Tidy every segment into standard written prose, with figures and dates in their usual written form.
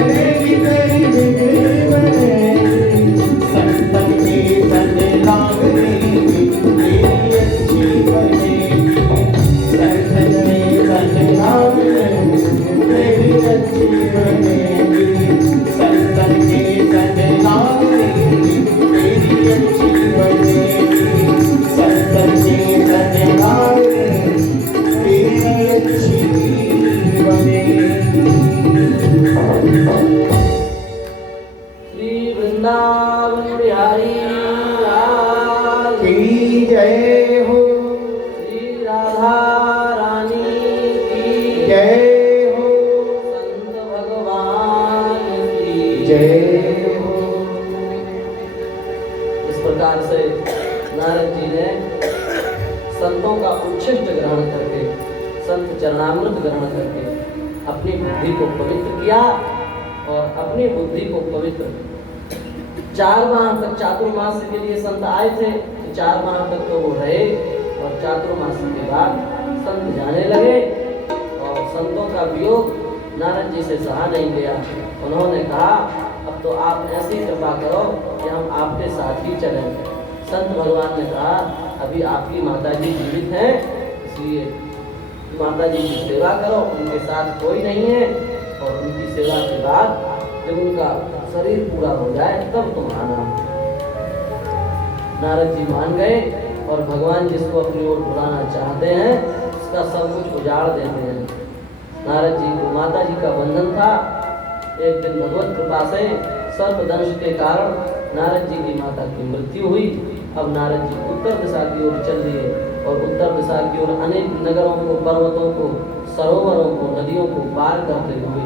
बनेगी तेरी बिगड़ी बनेगी, संतन की सन लाग देगी तेरी अच्छी बनेगी, संतन की सन लाग देगी तेरी अच्छी बनेगी, संतन की सन लाग देगी तेरी अच्छी बनेगी, संतन की सन लाग देगी तेरी अच्छी बनेगी। श्री वृंदावन बिहारी लाल की जय हो, श्री राधा रानी की जय हो, संत भगवान की जय हो। इस प्रकार से नारद जी ने संतों का उच्छिष्ट ग्रहण करके, संत चरणामृत ग्रहण करके अपनी बुद्धि को पवित्र किया और अपनी बुद्धि को पवित्र 4 माह तक, चातुर्मास के लिए संत आए थे, 4 माह तक तो वो रहे और चातुर्मास के बाद संत जाने लगे और संतों का वियोग नारद जी से सहा नहीं गया। उन्होंने कहा अब तो आप ऐसी कृपा करो कि हम आपके साथ ही चलें। संत भगवान ने कहा अभी आपकी माता जी जीवित हैं, इसलिए माता जी की सेवा करो, उनके साथ कोई नहीं है और उनकी सेवा के बाद जब उनका शरीर पूरा हो जाए तब तुम आना। नारद जी मान गए और भगवान जिसको अपनी ओर बुलाना चाहते हैं उसका सब कुछ उजाड़ देते हैं। नारद जी को माता जी का बंधन था। एक दिन भगवत कृपा से सर्पदंश के कारण नारद जी की माता की मृत्यु हुई। अब नारद जी उत्तर दिशा की ओर चल दिए और उत्तर दिशा की ओर अनेक नगरों को, पर्वतों को, सरोवरों को, नदियों को पार करते हुए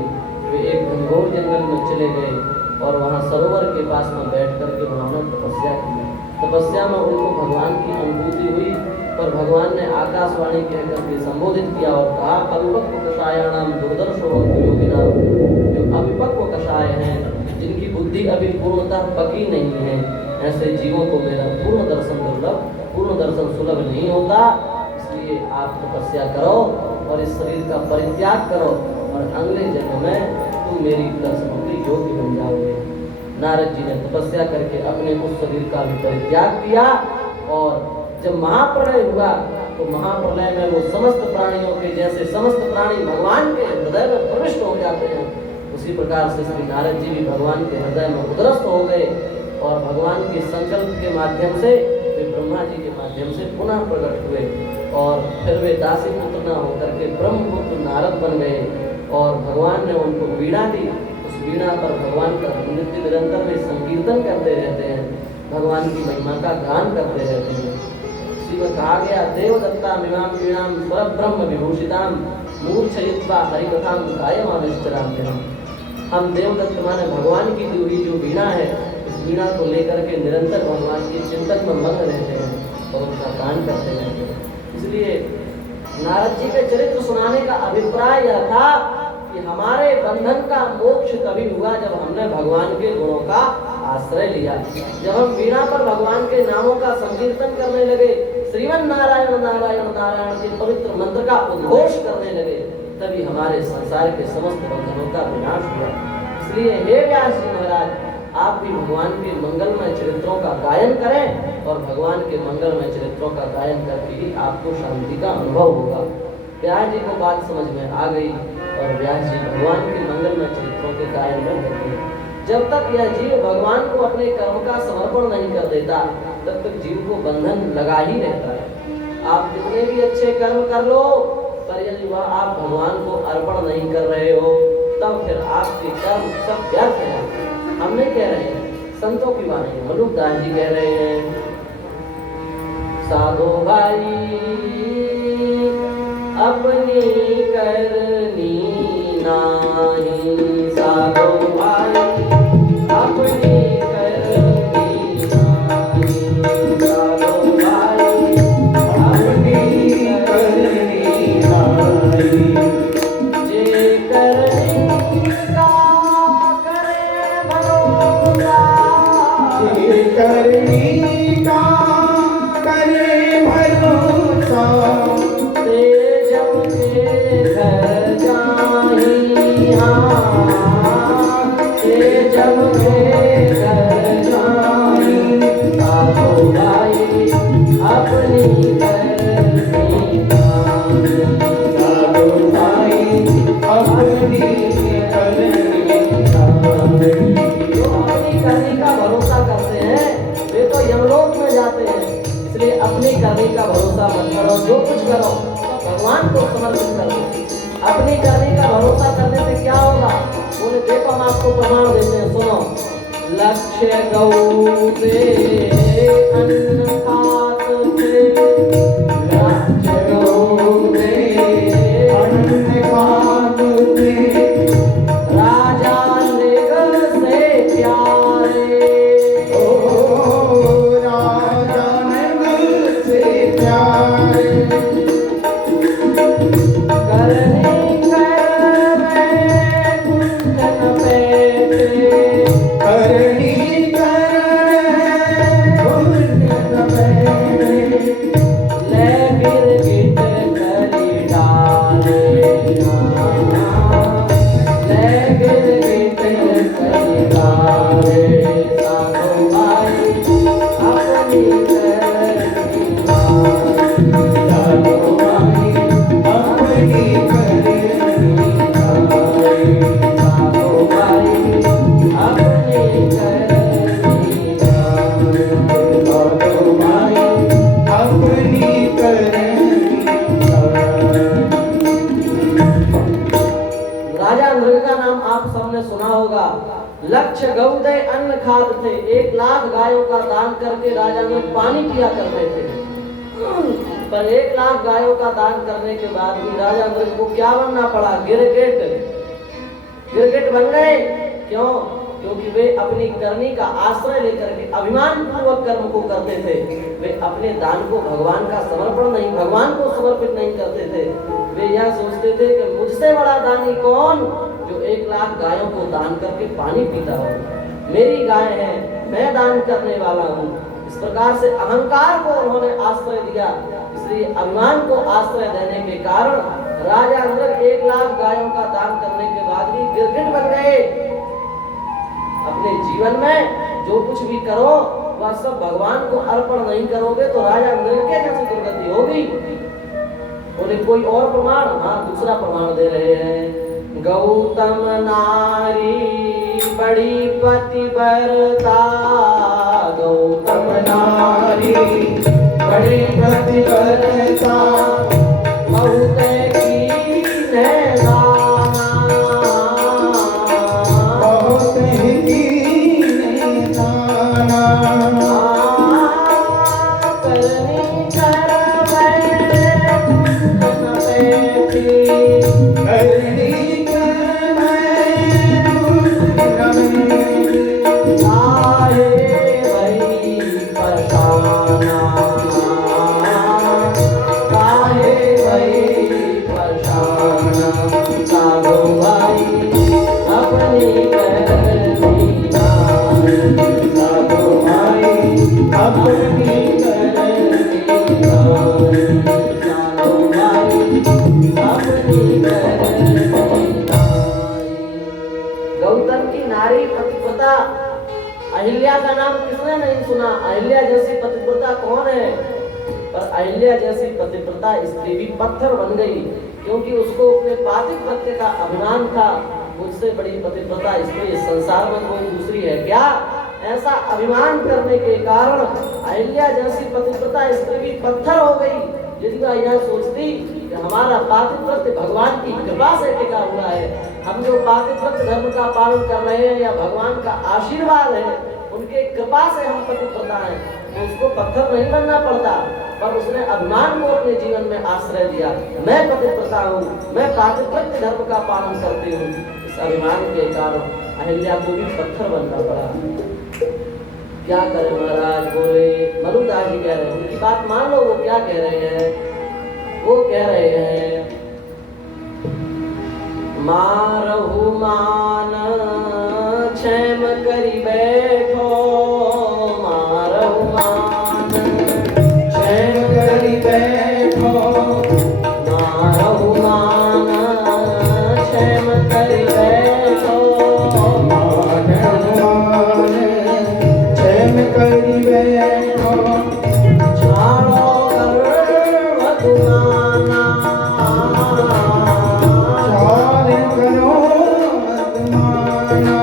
वे एक घनघोर जंगल में चले गए और वहाँ सरोवर के पास में बैठ करके उन्होंने तपस्या की। तपस्या में उनको भगवान की अनुभूति हुई, पर भगवान ने आकाशवाणी कह करके संबोधित किया और कहा अविपक्व कषायाणाम दुर्दर्शो योगिनाम, जो अविपक्व कषाय हैं, जिनकी बुद्धि अभी पूर्णतः पकी नहीं है, ऐसे जीवों को मेरा पूर्ण दर्शन दुर्लभ, पूर्ण दर्शन सुलभ नहीं होता। इसलिए आप तपस्या करो और इस शरीर का परित्याग करो और अगले जन्म में तुम मेरी दर्शनों के योग्य बन जाओगे। नारद जी ने तपस्या करके अपने उस शरीर का भी परित्याग किया और जब महाप्रलय हुआ तो महाप्रलय में वो समस्त प्राणियों के जैसे समस्त प्राणी भगवान के हृदय में प्रविष्ट हो जाते हैं, उसी प्रकार से श्री नारद जी भी भगवान के हृदय में उदरस्थ हो गए और भगवान के संकल्प के माध्यम से वे ब्रह्मा जी के माध्यम से पुनः प्रकट हुए और फिर वे दासी पुत्र न होकर के ब्रह्मपुत्र नारद बन गए और भगवान ने उनको वीणा दी। उस वीणा पर भगवान का नित्य निरंतर वे संकीर्तन करते रहते हैं, भगवान की महिमा का गान करते रहते हैं। इसी में कहा गया देवदत्ता मिमाम वीणाम स्वब्रह्म विभूषिताम मूर्छयित्वा हरिकथाम गायमानुष्ठराम। हम देवदत्त माने भगवान की दी हुई जो वीणा है, इस वीणा को लेकर के निरंतर भगवान के चिंतन में मग्न रहते हैं और उनका गान करते रहते हैं। इसलिए नारद जी के चरित्र सुनाने का अभिप्राय यह था कि हमारे बंधन का मोक्ष तभी हुआ जब हमने भगवान के गुणों का आश्रय लिया। जब हम वीणा पर भगवान के नामों का संकीर्तन करने लगे, श्रीमन नारायण नारायण नारायण के पवित्र मंत्र का उद्घोष करने लगे, तभी हमारे संसार के समस्त बंधनों का विनाश हुआ। इसलिए हे व्यास जी महाराज, आप भी भगवान के मंगलमय चरित्रों का गायन करें और भगवान के मंगलमय चरित्रों का गायन करके ही आपको शांति का अनुभव होगा। व्यास जी को बात समझ में आ गई और व्यास जी भगवान के मंगलमय चरित्रों के गायन में लगे। जब तक यह जीव भगवान को अपने कर्म का समर्पण नहीं कर देता, तब तक जीव को बंधन लगा ही रहता है। आप कितने भी अच्छे कर्म कर लो, पर यदि वह आप भगवान को अर्पण नहीं कर रहे हो, तब फिर आपके कर्म सब व्यर्थ हैं। हम नहीं कह रहे हैं, संतों की वाणी मलुकदास जी कह रहे हैं, साधो भाई अपनी करनी नाही, साधो भाई अपनी करनी नाही, साधो भाई अपनी करनी नाही, जे करनी का करे भरोसा, जे करनी का करे भरोसा, ते जब के घर जाही, हाँ होते हैं। इसलिए अपने करने का भरोसा मत करो, जो कुछ करो भगवान को समर्पित करो। अपने करने का भरोसा करने से क्या होगा? बोले देखो हम आपको प्रमाण देते हैं, सुनो। लक्ष्य गौ दे अन्न खात थे, लक्ष्य गौ दे अन्न खात थे, राजा मृग से प्यारे, ओ राजा मृग से प्यारे। करने कर मैं कुंदन बैठे, करनी कर कुंदन बैठे, ले गिरगिट करी डाले, ले गिरगिट करी डाले, साधो भाई अपनी करनी साधो भाई अपनी करनी आए। साधो भाई अपनी करनी साधो भाई अपनी करनी आए। राजा नृग का नाम आप सबने सुना होगा। लक्ष्य गौदय अन्न खाद थे, 1,00,000 गायों का दान करके राजा नृग पानी पिया करते थे। पर 1,00,000 गायों का दान करने के बाद भी राजा नृग को क्या बनना पड़ा? गिरगिट। गिरगिट बन गए। क्यों? क्योंकि वे अपनी करनी का आश्रय लेकर के अभिमान पूर्वक कर्म को करते थे। वे अपने दान को भगवान का समर्पण नहीं, भगवान को समर्पित नहीं करते थे। वे यह सोचते थे कि मुझसे बड़ा दानी कौन, जो 1,00,000 गायों को दान करके पानी पीता हो। मेरी गाय है, मैं दान करने वाला हूँ। इस प्रकार से अहंकार को उन्होंने आश्रय दिया। इसलिए अभिमान को आश्रय देने के कारण राजा नृग 1,00,000 गायों का दान करने के बाद भी गिरगिट बन गए। अपने जीवन में जो कुछ भी करो वह सब भगवान को अर्पण नहीं करोगे तो राजा नृग के जैसी दुर्गति होगी। बोले कोई और प्रमाण? हाँ, दूसरा प्रमाण दे रहे हैं। गौतम नारी बड़ी पतिव्रता, गौतम नारी बड़ी पतिव्रता, बहुत कीन है दाना, बहुत ही कीन दाना। करनी कर मैं कुंदन बैठी, करनी कर मैं कुंदन बैठी, आए भई पशाना, आए भई पशाना, साधो भाई अपनी करनी आए, साधो भाई अपनी करनी आए। साधो भाई अपनी करनी आए। गौतम की नारी पतिव्रता अहिल्या का नाम किसने नहीं सुना? अहिल्या जैसी पतिव्रता कौन है? पर अहिल्या जैसी पतिव्रता स्त्री भी पत्थर बन गई, क्योंकि उसको अपने पातिव्रत्य का अभिमान था। मुझसे बड़ी पतिव्रता स्त्री इस संसार में कोई दूसरी है क्या? ऐसा अभिमान करने के कारण अहिल्या जैसी पतिव्रता स्त्री भी पत्थर हो गई। यदि वह यह सोचती कि हमारा पातिव्रत्य भगवान की कृपा से टिका हुआ है, हम जो पातिव्रत्य धर्म का पालन कर रहे हैं या भगवान का आशीर्वाद है, उनके कृपा से हम पतिव्रता हैं, तो उसको पत्थर नहीं बनना पड़ता। पर उसने अभिमान को अपने जीवन में आश्रय दिया। मैं पतिव्रता हूँ, मैं पातिव्रत्य धर्म का पालन करती हूँ। इस अभिमान के कारण अहिल्या को भी पत्थर बनना पड़ा। क्या करें महाराज? बोले मनुदास जी कह रहे हैं, उनकी बात मान लो। वो क्या कह रहे हैं? वो कह रहे हैं मारहु मान क्षेम करी बैठो, मारहु मान क्षेम करी बैठो, मारहु मान क्षेम करी बैठो, मानवान क्षेम करी बैठो, छाड़ो गर्व दुनाना, चाल करो मत माना,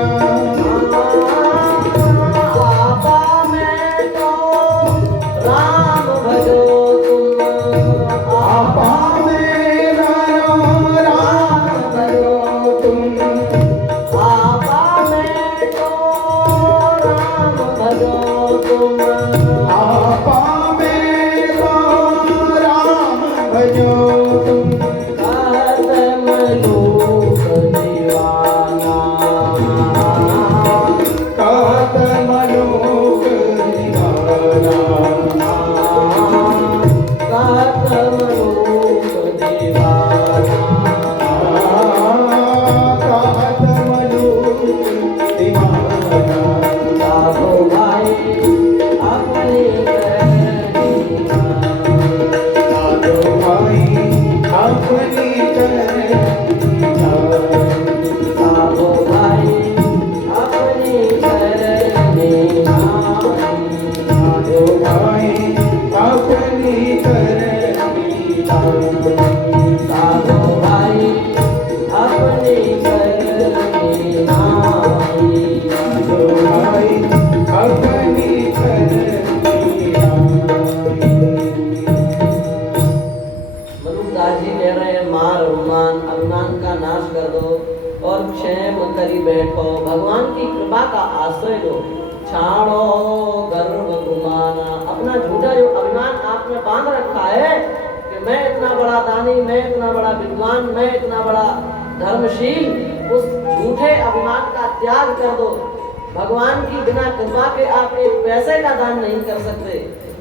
भजो तुम आपा में तो राम भजो तुम कहत मलूक दीवाना कहत मलूक दीवाना कहत मलूक दीवाना कहत मलूक दीवाना साधो भाई अपने साधो भाई अपनी करनी साधो भाई अपने साधो भाई अपनी करनी साधो भाई अपने साधो भाई अपनी मलुकदास जी कह रहे हैं मार अभिमान अभिमान का नाश कर दो और क्षेम करी बैठो भगवान की कृपा का आश्रय लो छाड़ो गर्व गुमाना अपना झूठा जो अभिमान आपने बांध रखा है कि मैं इतना बड़ा दानी मैं इतना बड़ा विद्वान मैं इतना बड़ा धर्मशील उस झूठे अभिमान का त्याग कर दो भगवान की बिना कृपा के आप एक पैसे का दान नहीं कर सकते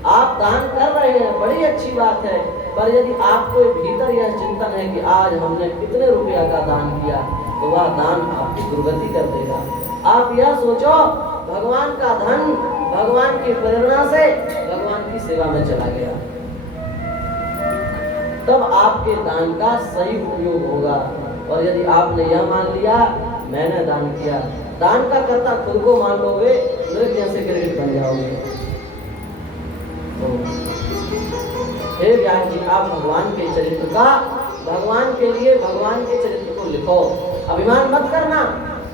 आप दान कर रहे हैं बड़ी अच्छी बात है पर यदि आपको भीतर यह चिंतन है कि आज हमने कितने रुपया का दान किया तो वह दान आपकी दुर्गति कर देगा आप यह सोचो भगवान का धन भगवान की प्रेरणा से भगवान की सेवा में चला गया तब आपके दान का सही उपयोग होगा और यदि आपने यह मान लिया मैंने दान किया दान का कर्ता खुद को मान लोगे मृग जैसे गिरगिट बन जाओगे तो हे व्यास जी आप भगवान के चरित्र का भगवान के लिए भगवान के चरित्र को लिखो अभिमान मत करना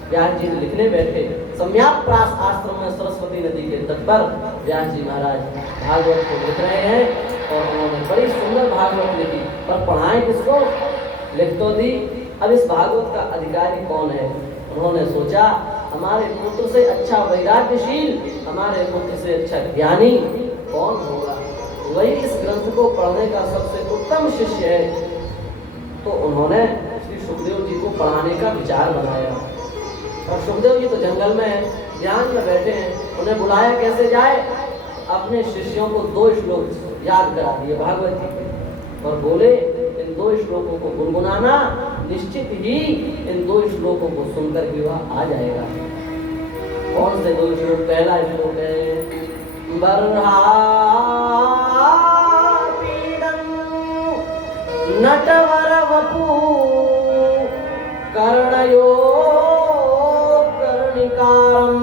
व्यास जी लिखने बैठे सम्यक प्रास आश्रम में सरस्वती नदी के तट पर व्यास जी महाराज भागवत को लिख रहे हैं और उन्होंने बड़ी सुंदर भागवत लिखी पर पढ़ाएं किसको लिख तो दी अब इस भागवत का अधिकारी कौन है उन्होंने सोचा हमारे पुत्र से अच्छा वैराग्यशील हमारे पुत्र से अच्छा ज्ञानी कौन होगा वही इस ग्रंथ को पढ़ने का सबसे उत्तम शिष्य है तो उन्होंने श्री सुखदेव जी को पढ़ाने का विचार बनाया और सुखदेव जी तो जंगल में हैं ध्यान में बैठे हैं उन्हें बुलाया कैसे जाए अपने शिष्यों को 2 श्लोक याद करा दिए भागवत जी के और बोले इन 2 श्लोकों को गुनगुनाना निश्चित ही इन 2 श्लोकों को सुनकर के वह आ जाएगा कौन से 2 श्लोक पहला श्लोक है बर्हापीडं नटवर वपु कर्णयो कर्णिकारं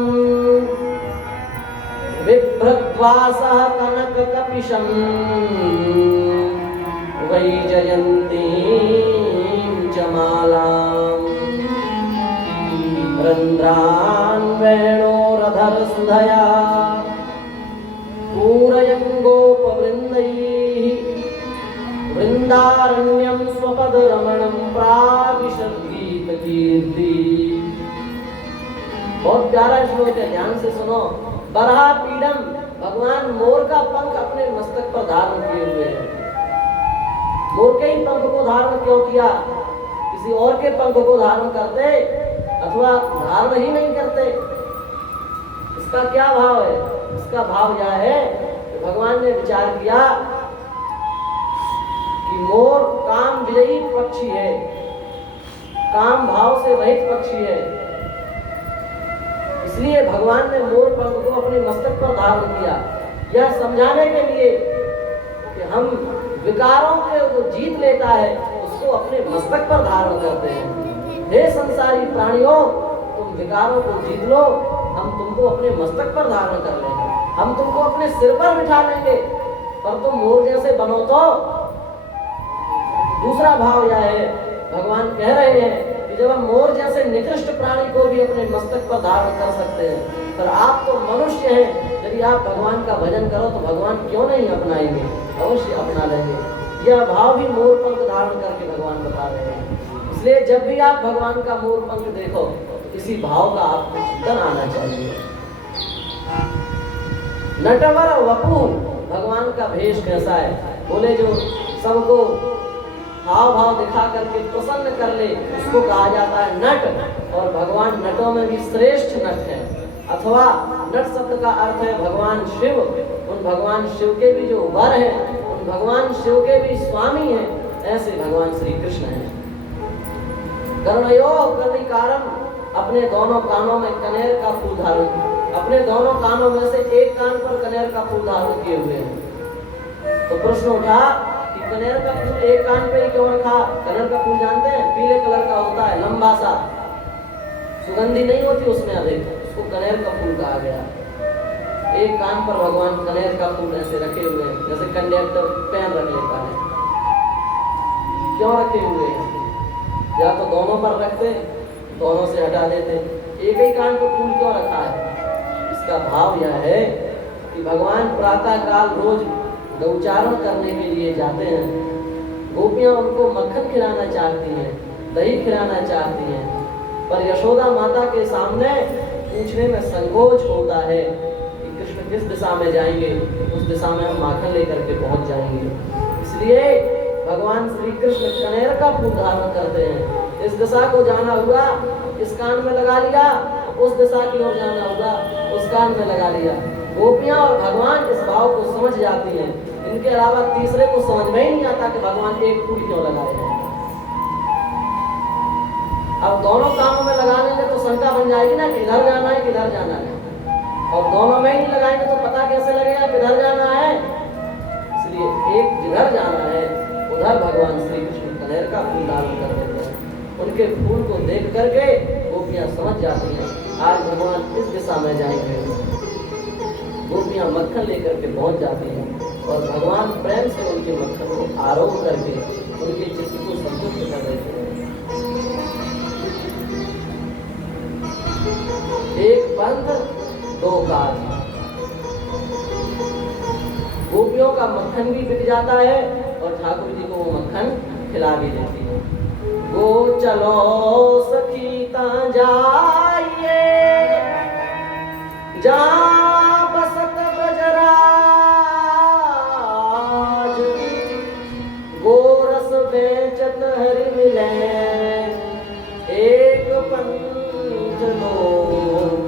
बिभ्रद्वासः कनककपिशं वैजयन्तीं च मालाम् रन्ध्रान् वेणोरधरसुधया पूरयङ्गोपवृन्दैः वृन्दारण्यं स्वपदरमणं प्राविशद्गीतकीर्ति बहुत प्यारा श्लोक है ध्यान से सुनो बर्हापीडम भगवान मोर का पंख अपने मस्तक पर धारण किए हुए हैं मोर के ही पंख को धारण क्यों किया किसी और के पंख को धारण करते अथवा धारण ही नहीं करते इसका क्या भाव है इसका भाव यह है कि भगवान ने विचार किया कि मोर काम विजयी पक्षी है काम भाव से रहित पक्षी है इसलिए भगवान ने मोर पंख को अपने मस्तक पर धारण किया यह समझाने के लिए कि हम विकारों के जो जीत लेता है उसको अपने मस्तक पर धारण करते हैं हे संसारी प्राणियों तुम विकारों को जीत लो हम तुमको अपने मस्तक पर धारण कर लेंगे हम तुमको अपने सिर पर बिठा लेंगे पर तुम मोर जैसे बनो तो दूसरा भाव यह है भगवान कह रहे हैं कि जब हम मोर जैसे निकृष्ट प्राणी को भी अपने मस्तक पर धारण कर सकते हैं पर आप तो मनुष्य हैं यदि आप भगवान का भजन करो तो भगवान क्यों नहीं अपनाएंगे अवश्य अपना लेंगे यह भाव भी मोर पंख धारण करके भगवान बता रहे हैं इसलिए जब भी आप भगवान का मोर पंख देखो तो इसी भाव का आपको चिंतन आना चाहिए नटवर वपु, भगवान का भेष कैसा है? बोले जो सबको हाव भाव दिखा करके प्रसन्न कर ले उसको कहा जाता है नट। और भगवान नटों में भी श्रेष्ठ नट है। अथवा नट शब्द का अर्थ है भगवान शिव। उन भगवान शिव के भी जो वर हैं, उन भगवान शिव के भी स्वामी हैं, ऐसे भगवान श्री कृष्ण हैं। कर्णयो कर्णिकारम, अपने दोनों कानों में कनेर का फूल धारण, अपने दोनों कानों में से एक कान पर कनेर का फूल धारण किए हुए हैं। तो प्रश्न उठा कि कनेर का फूल एक कान पे ही क्यों रखा? कनेर का फूल जानते हैं, पीले कलर का होता है, लंबा सा, सुगंधी नहीं होती उसमें अधिक, उसको कनेर का फूल कहा गया। एक कान पर भगवान कनेर का फूल ऐसे रखे हुए हैं, जैसे कंडक्टर पेन रख लेता है। क्यों रखे हुए हैं? या तो दोनों पर रखते, दोनों से हटा देते, एक ही कान पर फूल क्यों रखा है? इसका भाव यह है कि भगवान प्रातः काल रोज गौचारण करने के लिए जाते हैं। गोपियां उनको मक्खन खिलाना चाहती हैं, दही खिलाना चाहती हैं, पर यशोदा माता के सामने पूछने में संकोच होता है कि कृष्ण किस दिशा में जाएंगे, उस दिशा में हम माखन लेकर के पहुंच जाएंगे। इसलिए भगवान श्री कृष्ण कनेर का फूल धारण करते हैं। इस दिशा को जाना हुआ इस कान में लगा लिया, उस दिशा की ओर जाना हुआ उस कान में लगा लिया। गोपियां और भगवान इस भाव को समझ जाती हैं। इनके अलावा तीसरे को समझ में ही नहीं आता कि भगवान एक फूल क्यों लगाए हैं। अब दोनों कानों में लगा लेंगे तो शंका बन जाएगी ना, किधर जाना है किधर जाना है। और दोनों में ही नहीं लगाएंगे तो पता कैसे लगेगा किधर जाना है। इसलिए एक जिधर जाना है उधर भगवान श्री कृष्ण कनेर का फूल धारण कर देते हैं। उनके फूल को देख करके गोपियां समझ जाती हैं आज भगवान इस दिशा में जाएंगे। गोपियां मक्खन लेकर के पहुंच जाती हैं और भगवान प्रेम से उनके मक्खन को आरोप करके उनके चित्त को संतुष्ट कर देते हैं। एक पंथ दो काज, गोपियों का मक्खन भी बिक जाता है और ठाकुर जी को वो मक्खन खिला भी देती है। गो चलो सखी ता जाइए जा बसत ब्रजराज, गोरस बेचत हरि मिले एक पंथ दो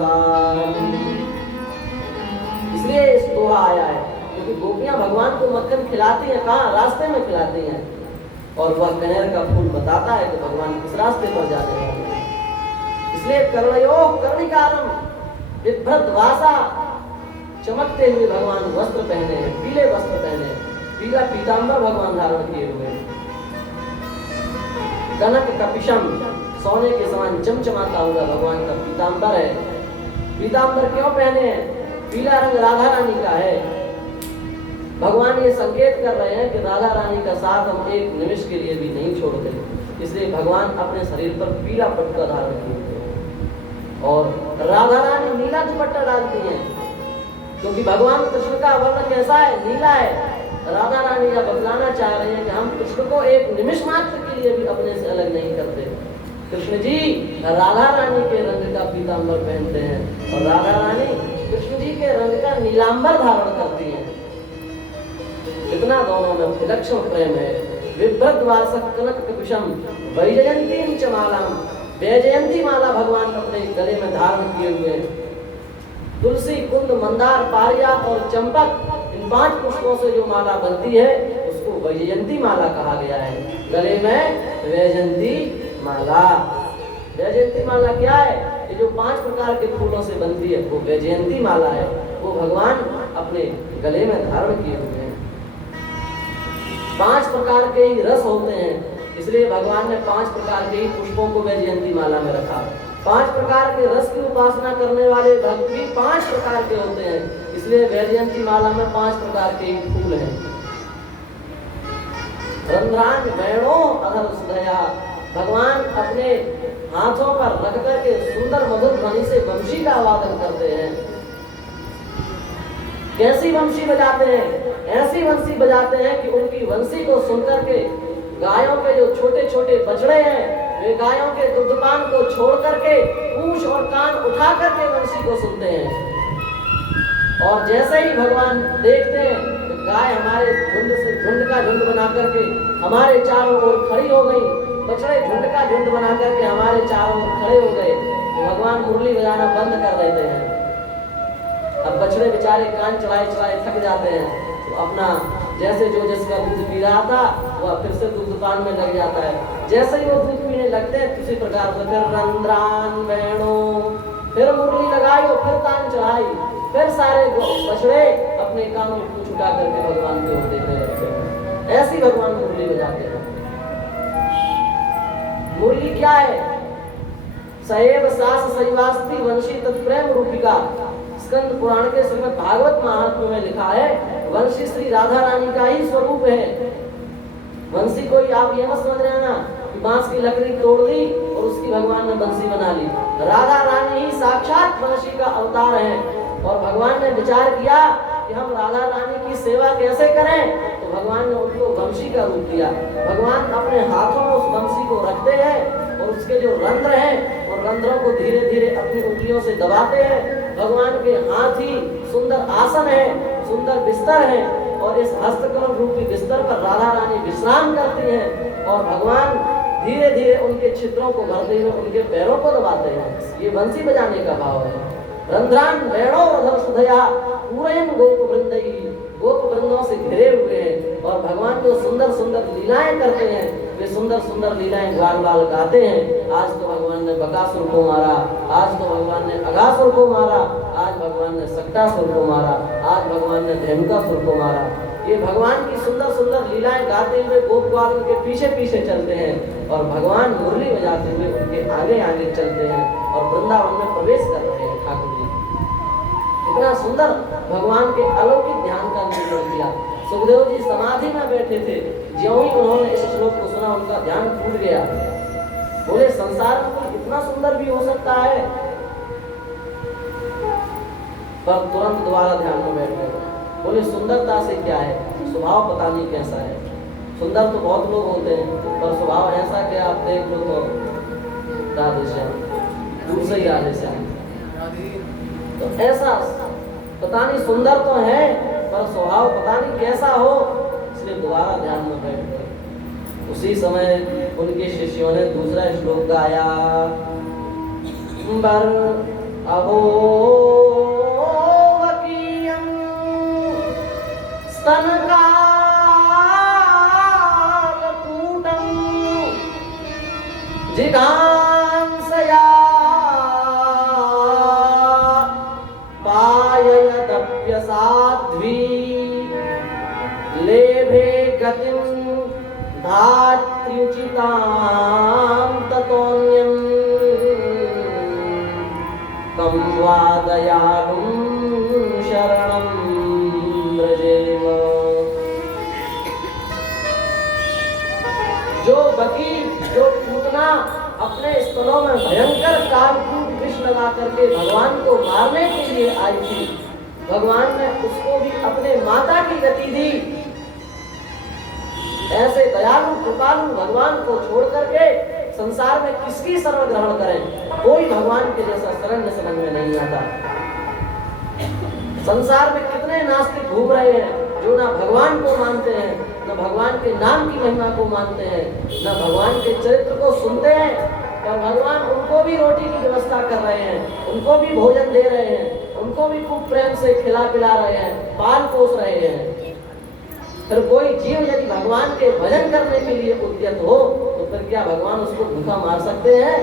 काज। इसलिए इस दोहा आया है क्योंकि गोपियां भगवान को मक्खन खिलाती हैं, कहाँ? रास्ते में खिलाती हैं। और वह कनेर का फूल बताता है कि भगवान किस रास्ते पर जाने वाले हैं। इसलिए कर्णयो कर्णिकारम, बिभ्रद्वासा, चमकते हुए भगवान वस्त्र पहने हैं, पीले वस्त्र पहने हैं, पीला पीतांबर भगवान धारण किए हुए हैं। कनक कपिशम, सोने के समान चमचमाता हुआ भगवान का पीतांबर है। पीतांबर क्यों पहने हैं? पीला रंग राधा रानी का है। भगवान ये संकेत कर रहे हैं कि राधा रानी का साथ हम एक निमिष के लिए भी नहीं छोड़ते। इसलिए भगवान अपने शरीर पर पीला पट्टा धारण किए और राधा रानी नीला दुपट्टा डालती हैं क्योंकि भगवान कृष्ण का वर्ण कैसा है? नीला है। राधा रानी का बतलाना चाह रहे हैं कि हम कृष्ण को एक निमिष मात्र के लिए भी अपने से अलग नहीं करते। कृष्ण जी राधा रानी के रंग का पीतांबर पहनते हैं और राधा रानी कृष्ण जी के रंग का नीलांबर धारण करती है। इतना दोनों में विलक्षण प्रेम है। विभ्रद्वासक कनक कपिशम वैजयंतीम च मालाम, वैजयंती माला भगवान अपने गले में धारण किए हुए हैं। तुलसी, कुंद, मंदार, पारिजात और चंपक, इन 5 पुष्पों से जो माला बनती है उसको वैजयंती माला कहा गया है। गले में वैजयंती माला। वैजयंती माला क्या है? ये जो 5 प्रकार के फूलों से बनती है वो वैजयंती माला है। वो भगवान अपने गले में धारण किए हुए हैं। 5 प्रकार के ही रस होते हैं, इसलिए भगवान ने 5 प्रकार के ही पुष्पों को वैजयंती माला में रखा। 5 प्रकार के रस की उपासना करने वाले भक्त भी 5 प्रकार के होते हैं, इसलिए वैजयंती माला में 5 प्रकार के ही फूल हैं। रंध्रान वेणो अधर सुधया, भगवान अपने हाथों पर रख करके सुंदर मधुर ध्वनि से वंशी का वादन करते हैं। कैसी वंशी बजाते हैं? ऐसी वंशी बजाते हैं कि उनकी वंशी को सुनकर के गायों के जो छोटे छोटे बछड़े हैं वे गायों के दुग्धपान को छोड़ करके पूंछ और कान उठा करके वंशी को सुनते हैं। और जैसे ही भगवान देखते हैं तो गाय हमारे झुंड का झुंड बना करके हमारे चारों ओर खड़ी हो गई, बछड़े झुंड का झुंड बना करके हमारे चारों ओर खड़े हो गए, तो भगवान मुरली बजाना बंद कर देते हैं। अब बछड़े बेचारे कान चढ़ाए चढ़ाए थक जाते हैं, तो अपना जैसे जो जिसका दूध पी रहा था वह फिर से दूध पान में लग जाता है। जैसे ही वो दूध पीने लगते हैं किसी प्रकार से फिर रंध्रान बहनो, फिर मुरली लगाई और फिर तान चढ़ाई, फिर सारे बछड़े अपने काम में पूछ उठा करके भगवान की ओर देखने लगते हैं। ऐसी भगवान मुरली बजाते हैं। मुरली क्या है? सएव सास सैवास्ती वंशी तत्प्रेम रूपिका। स्कंद पुराण के श्रीमद् भागवत महात्म्य में लिखा है वंशी श्री राधा रानी का ही स्वरूप है। वंशी कोई आप ये मत समझ रहे ना कि बांस की लकड़ी तोड़ दी और उसकी भगवान ने बंसी बना ली। राधा रानी ही साक्षात वंशी का अवतार है। और भगवान ने विचार किया कि हम राधा रानी की सेवा कैसे करें, तो भगवान ने उनको वंशी का रूप दिया। भगवान अपने हाथों में उस वंशी को रखते हैं और उसके जो रंध्र हैं और रंध्रों को धीरे धीरे अपनी उंगलियों से दबाते हैं। भगवान के हाथ ही सुंदर आसन है, सुंदर बिस्तर है, और इस हस्तकमल रूपी बिस्तर पर राधा रानी विश्राम करती हैं और भगवान धीरे धीरे उनके छिद्रों को भरते हुए उनके पैरों को दबाते हैं। ये बंसी बजाने का भाव है। रंध्रान वेणो रधर सुधया पूरयन गोप वृंदई, गोप वृंदों से घिरे हुए हैं और भगवान जो सुंदर सुंदर लीलाएं करते हैं वे सुंदर सुंदर लीलाएं ग्वाल बाल गाते हैं। आज तो भगवान ने बकासुर को मारा, आज तो भगवान ने अगासुर को मारा, आज भगवान ने सक्टासुर को मारा, आज भगवान ने धेनुकासुर को मारा। ये भगवान की सुंदर सुंदर लीलाएं गाते हुए गोप ग्वाल उनके पीछे पीछे चलते हैं और भगवान मुरली बजाते हुए उनके आगे आगे चलते हैं और वृंदावन में प्रवेश कर रहे हैं। ठाकुर जी इतना सुंदर भगवान के अलौकिक ध्यान का निर्णय किया। सुखदेव जी समाधि में बैठे थे, ज्यों ही उन्होंने इस श्लोक को सुना उनका ध्यान टूट गया। बोले संसार में कोई इतना सुंदर भी हो सकता है? पर तुरंत दोबारा ध्यान में बैठ गए। बोले सुंदरता से क्या है, स्वभाव पता नहीं कैसा है। सुंदर तो बहुत लोग होते हैं पर स्वभाव ऐसा कि आप देख लो तो दूर से ही आने से तो ऐसा पता नहीं सुंदर तो है पर स्वभाव पता नहीं कैसा हो, इसलिए दोबारा ध्यान में बैठ गए। उसी समय उनके शिष्यों ने दूसरा श्लोक गाया, बर अहो वकीयं स्तनकालकूटं जिघांसया साध्वी लेभे गतिं धात्र्युचितां ततोऽन्यं तं वा दयालुं शरणं व्रजेम। जो बकी जो पूतना अपने स्तनों में भयंकर कालकूट विष लगा करके भगवान को मारने के लिए आई थी, भगवान ने उसको भी अपने माता की गति दी। ऐसे दयालु कृपालु भगवान को छोड़ करके संसार में किसकी शरण ग्रहण करें? कोई भगवान के जैसा शरण समझ में नहीं आता। संसार में कितने नास्तिक घूम रहे हैं जो ना भगवान को मानते हैं, न भगवान के नाम की महिमा को मानते हैं, न भगवान के चरित्र को सुनते हैं, पर भगवान उनको भी रोटी की व्यवस्था कर रहे हैं, उनको भी भोजन दे रहे हैं, उनको भी खूब प्रेम से खिला पिला रहे हैं, पाल पोस रहे हैं। फिर कोई जीव यदि भगवान के भजन करने के लिए उद्यत हो तो फिर क्या भगवान उसको भूखा मार सकते हैं?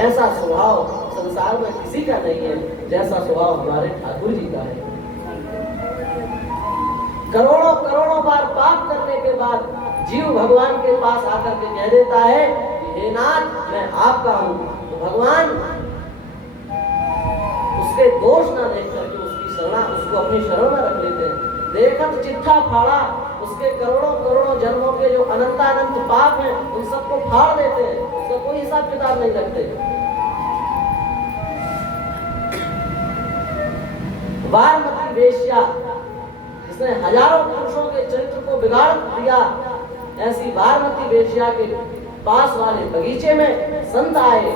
ऐसा स्वभाव संसार में किसी का नहीं है जैसा स्वभाव हमारे ठाकुर जी का है। करोड़ों करोड़ों बार पाप करने के बाद जीव भगवान के पास आकर के कह देता है कि हे नाथ मैं आपका हूं, तो भगवान उसके दोष ना देख करके उसको अपनी शरण में रख लेते हैं। देखत चिट्ठा फाड़ा, उसके करोड़ों करोड़ों जन्मों के जो अनंतानंत पाप हैं उन सबको फाड़ देते हैं, उसका कोई हिसाब किताब नहीं रखते। वारमती वेश्या जिसने हजारों पुरुषों के चरित्र को बिगाड़ दिया, ऐसी वारमती वेश्या के पास वाले बगीचे में संत आए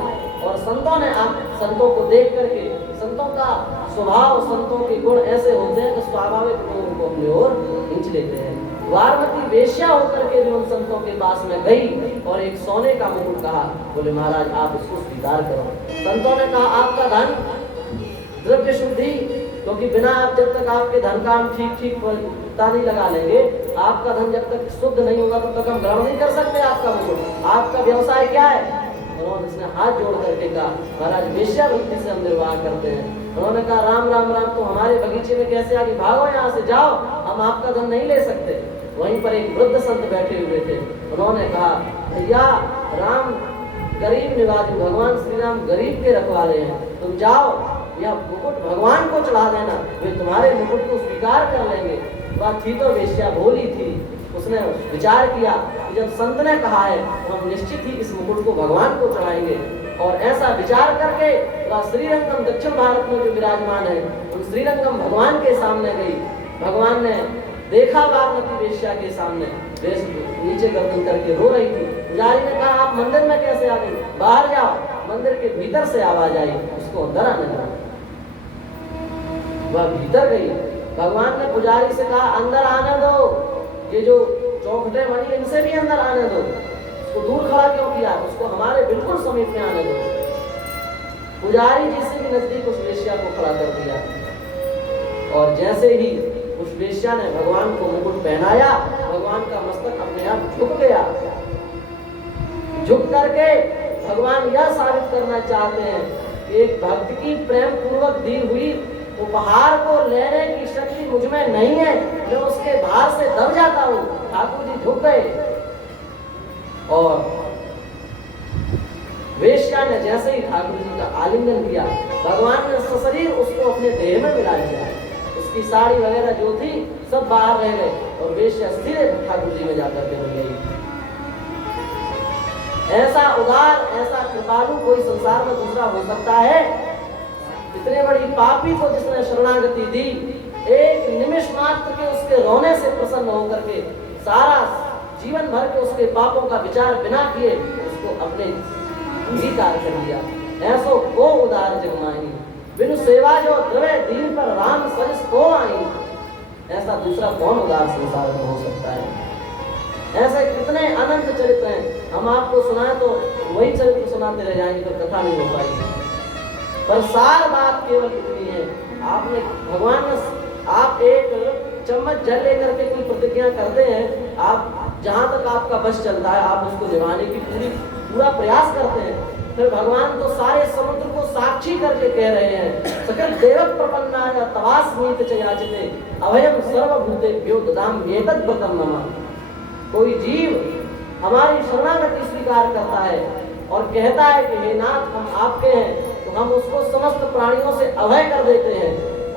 और संतों ने संतों को देख करके, संतों का स्वभाव, संतों के गुण ऐसे होते हैं कि स्वाभाविक लोगों को अपनी ओर खींच लेते हैं। वारमती वेश्या होकर के भी उन संतों के पास में गई और एक सोने का मुकुट कहा, बोले महाराज आप इसको स्वीकार करो। संतों ने कहा आपका धन द्रव्य शुद्धि, क्योंकि बिना आप जब तक आपके धन का हम ठीक ताली लगा लेंगे, आपका धन जब तक शुद्ध नहीं होगा तब तक हम ग्रहण नहीं कर सकते आपका मुकुट। आपका व्यवसाय क्या है? उन्होंने इसने हाथ जोड़ करके कहा महाराज वेश्यावृत्ति से हम निर्वाह करते हैं। उन्होंने कहा राम राम राम, तो हमारे बगीचे में कैसे आगे, भागो यहाँ से जाओ, हम आपका धन नहीं ले सकते। वहीं पर एक वृद्ध संत बैठे हुए थे, उन्होंने कहा भैया राम गरीब निवाजी, भगवान श्री राम गरीब के रखवाले हैं, तुम जाओ यह मुकुट भगवान को चढ़ा देना, वे तुम्हारे मुकुट को स्वीकार कर लेंगे। वह थी तो वेश्या भोली थी, उसने विचार किया कि जब संत ने कहा है तो हम निश्चित ही इस मुकुट को भगवान को चढ़ाएंगे। और ऐसा विचार करके वह श्रीरंगम दक्षिण भारत में जो विराजमान है उन श्रीरंगम भगवान के सामने गई। भगवान ने देखा वारमती वेश्या के सामने नीचे गर्दन करके रो रही थी। पुजारी ने कहा आप मंदिर में कैसे आ गई, बाहर जाओ। मंदिर के भीतर से आवाज आई, उसको अंदर आने लगा। वह भीतर गई। भगवान ने पुजारी से कहा अंदर आने दो, ये जो चौखटे बनी इनसे भी अंदर आने दो। उसको दूर खड़ा क्यों किया, उसको हमारे बिल्कुल समीप में आने दो। पुजारी जी से भी नजदीक उस वेश्या को खड़ा कर दिया और जैसे ही उस वेश्या ने भगवान को मुकुट पहनाया, भगवान का मस्तक अपने आप झुक गया। झुक करके भगवान यह साबित करना चाहते हैं कि एक भक्त की प्रेम पूर्वक दी हुई उपहार को लेने की शक्ति मुझ में नहीं है, मैं उसके भार से दब जाता हूँ। ठाकुर जी झुक गए और वेश्या ने जैसे ही ठाकुर जी का आलिंगन किया, भगवान ने सशरीर उसको अपने देह में मिला लिया। उसकी साड़ी वगैरह जो थी सब बाहर रह गए और वेश्या सीधे ठाकुर जी में जाकर के मिल गई। ऐसा उदार, ऐसा कृपालु कोई संसार में दूसरा हो सकता है? इतने बड़ी पापी को जिसने शरणागति दी, एक निमिष मात्र के उसके रोने से प्रसन्न होकर के सारा जीवन भर के उसके पापों का विचार बिना किए उसको अपने अंगीकार कर लिया। ऐसो को उदार जगमाई, बिनु सेवा जो द्रवे दीन पर राम सरिस को आई। ऐसा दूसरा कौन उदार संसार में हो सकता है? ऐसे कितने अनंत चरित्र हैं, हम आपको सुनाए तो वही चरित्र सुनाते रह जाएंगे, तो कथा नहीं हो पाएगी। पर सार बात केवल इतनी है, आपने भगवान ने, आप एक चम्मच जल लेकर के कोई प्रतिज्ञा करते हैं, आप जहां तक आपका बस चलता है आप उसको निभाने की पूरा प्रयास करते हैं। फिर भगवान तो सारे समुद्र को साक्षी करके कह रहे हैं सकल देव प्रपन्नाय तवास्मीत च याचते अभयम सर्वभूतेभ्यो ददाम एतद् व्रतम मम। कोई जीव हमारी शरणागति स्वीकार करता है और कहता है कि हे नाथ हम आपके हैं, तो हम उसको समस्त प्राणियों से अभय कर देते हैं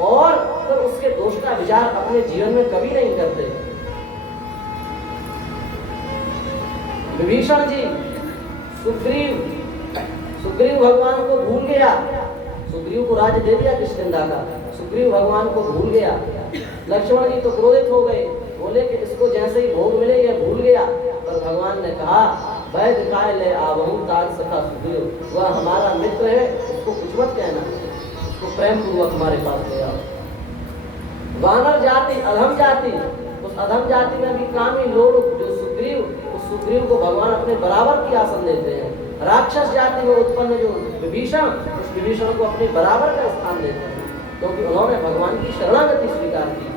और फिर उसके दोष का विचार अपने जीवन में कभी नहीं करते। विभीषण जी सुग्रीव भगवान को भूल गया, सुग्रीव को राज्य दे दिया किष्किंधा का, सुग्रीव भगवान को भूल गया। लक्ष्मण जी तो क्रोधित हो गए, बोले कि इसको जैसे ही भोग मिले यह भूल गया। पर भगवान ने कहा वह दिखाए ले आवहु ताज सखा सुग्रीव, वह हमारा मित्र है, उसको कुछ मत कहना, उसको प्रेम पूर्वक हमारे पास ले आओ। वानर जाति, अधम जाति, उस अधम जाति में भी कामी लोग जो सुग्रीव को भगवान अपने बराबर की आसन देते हैं। राक्षस जाति में उत्पन्न जो विभीषण, उस विभीषण को अपने बराबर का स्थान देते हैं, क्योंकि उन्होंने भगवान की शरणागति स्वीकार की।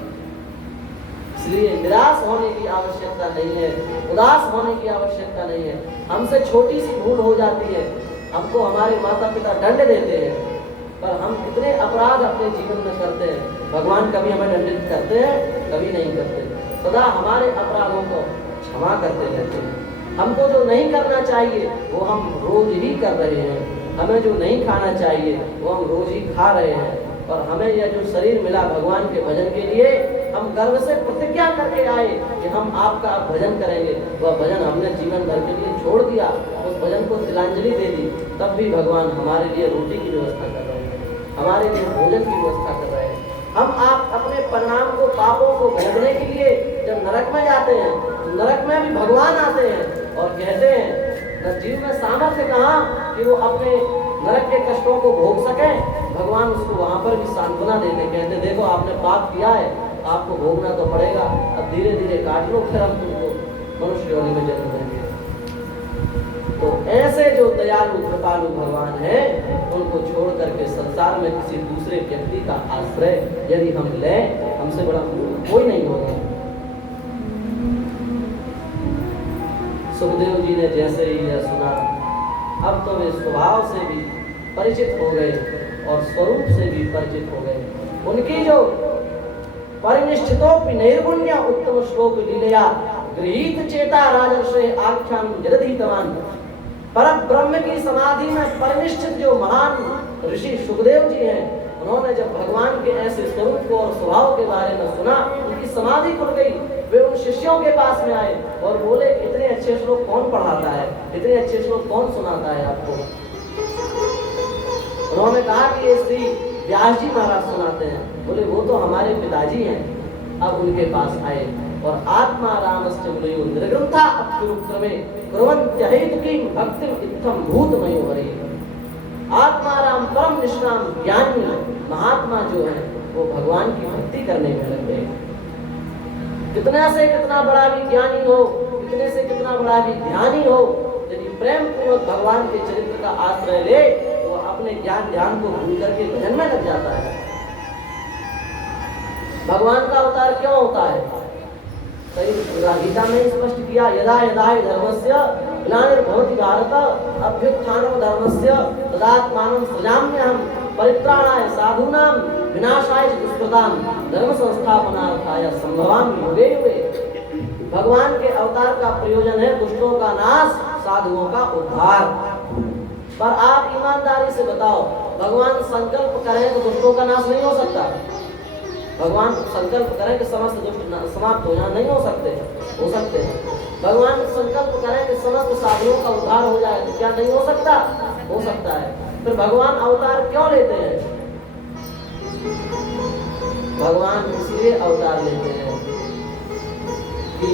इसलिए निराश होने की आवश्यकता नहीं है, उदास होने की आवश्यकता नहीं है। हमसे छोटी सी भूल हो जाती है, हमको हमारे माता पिता दंड देते हैं, पर हम कितने अपराध अपने जीवन में करते हैं। भगवान कभी हमें दंडित करते हैं? कभी नहीं करते, सदा हमारे अपराधों को क्षमा करते रहते हैं। हमको जो नहीं करना चाहिए वो हम रोज ही कर रहे हैं, हमें जो नहीं खाना चाहिए वो हम रोज ही खा रहे हैं। और हमें यह जो शरीर मिला भगवान के भजन के लिए, हम गर्व से प्रतिज्ञा करके आए कि हम आपका भजन करेंगे, वह भजन हमने जीवन भर के लिए छोड़ दिया, उस भजन को तिलांजलि दे दी, तब भी भगवान हमारे लिए रोटी की व्यवस्था कर रहे हैं, हमारे लिए भोजन की व्यवस्था कर रहे हैं। हम आप अपने परिणाम को, पापों को भोगने के लिए जब नरक में जाते हैं, तो नरक में भी भगवान आते हैं और कहते हैं जीव में सामर्थ्य कहाँ कि वो अपने नरक के कष्टों को भोग सके, भगवान उसको वहां पर भी सांत्वना देते, कहते देखो आपने पाप किया है, आपको भोगना तो पड़ेगा, अब धीरे धीरे काट लो, फिर हम तुमको मनुष्य योनि में जन्म देंगे। तो ऐसे जो दयालु कृपालु भगवान हैं, उनको छोड़ करके संसार में किसी दूसरे व्यक्ति का आश्रय यदि हम लें, हमसे बड़ा कोई नहीं होगा। सुखदेव जी ने जैसे ही यह सुना, अब तो वे स्वभाव से भी परिचित हो गए और स्वरूप से भी परिचित हो गए। उनकी जो परिनिष्ठितोपि नैर्गुण्य उत्तम श्लोक लीलया गृहीत चेता राजर्षि आख्यान जलधीतवान। परम ब्रह्म की समाधि में परिनिष्ठित जो महान ऋषि सुखदेव जी हैं, उन्होंने जब भगवान के ऐसे स्वरूप को और स्वभाव के बारे में सुना, उनकी समाधि खुल गई। वे उन शिष्यों के पास में आए और बोले इतने अच्छे श्लोक कौन पढ़ाता है, इतने अच्छे श्लोक कौन सुनाता है आपको? उन्होंने कहा कि ये श्री व्यास जी महाराज सुनाते हैं। बोले वो तो हमारे पिताजी हैं। अब उनके पास आए और आत्मा रामस्य मुनियो निर्ग्रंथा अप्युरुक्रमे कुर्वन्त्यहेतुकीं भक्तिं इत्थं भूतमयो हरे। आत्मा राम परम निष्काम ज्ञानी महात्मा जो है वो भगवान की भक्ति करने में लग गए। कितना से कितना बड़ा भी ज्ञानी हो, कितने से कितना बड़ा भी ध्यानी हो, यदि प्रेम पूर्वक भगवान के चरित्र का आश्रय ले, वो अपने ज्ञान ध्यान को भूल करके भजन में लग जाता है। भगवान का अवतार क्यों होता है? गीता में स्पष्ट किया, यदा यदा हि धर्मस्य ग्लानिर्भवति भारत अभ्युत्थानो धर्मस्य तदात्मानं सृजाम्यहं परित्राणाय साधूनां विनाशाय च दुष्कृतां धर्म संस्थापनार्थाय संभवामि युगे युगे। भगवान के अवतार का प्रयोजन है दुष्टों का नाश, साधुओं का उद्धार। पर आप ईमानदारी से बताओ, भगवान संकल्प करें तो दुष्टों का नाश नहीं हो सकता? भगवान संकल्प करें कि समस्त दुष्ट समाप्त हो जाए, नहीं हो सकते? हो सकते हैं। भगवान संकल्प करें कि समस्त साधुओं का उद्धार हो जाए, तो क्या नहीं हो सकता? हो सकता है। फिर भगवान अवतार क्यों लेते हैं? भगवान इसलिए अवतार लेते हैं कि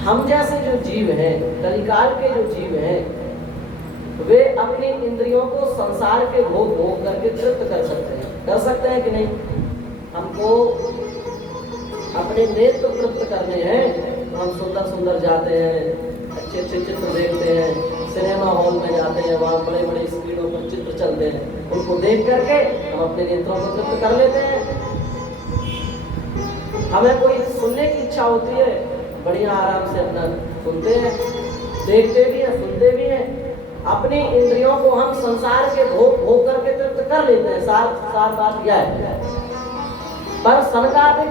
हम जैसे जो जीव हैं, कलिकाल के जो जीव हैं, वे अपनी इंद्रियों को संसार के भोग भोग करके तृप्त कर सकते हैं कि नहीं? हमको अपने नेत्र तृप्त करने हैं तो हम सुंदर सुंदर जाते हैं, अच्छे अच्छे चित्र देखते हैं, सिनेमा हॉल में जाते हैं, वहाँ बड़े बड़े स्क्रीनों पर चित्र चलते हैं, उनको देख करके हम अपने नेत्रों को तृप्त कर लेते हैं। हमें कोई सुनने की इच्छा होती है, बढ़िया आराम से अपना सुनते हैं, देखते भी हैं, सुनते भी हैं। अपनी इंद्रियों को हम संसार के भोग भोग करके तृप्त कर लेते हैं। सार बात यह है। पर सनकादिक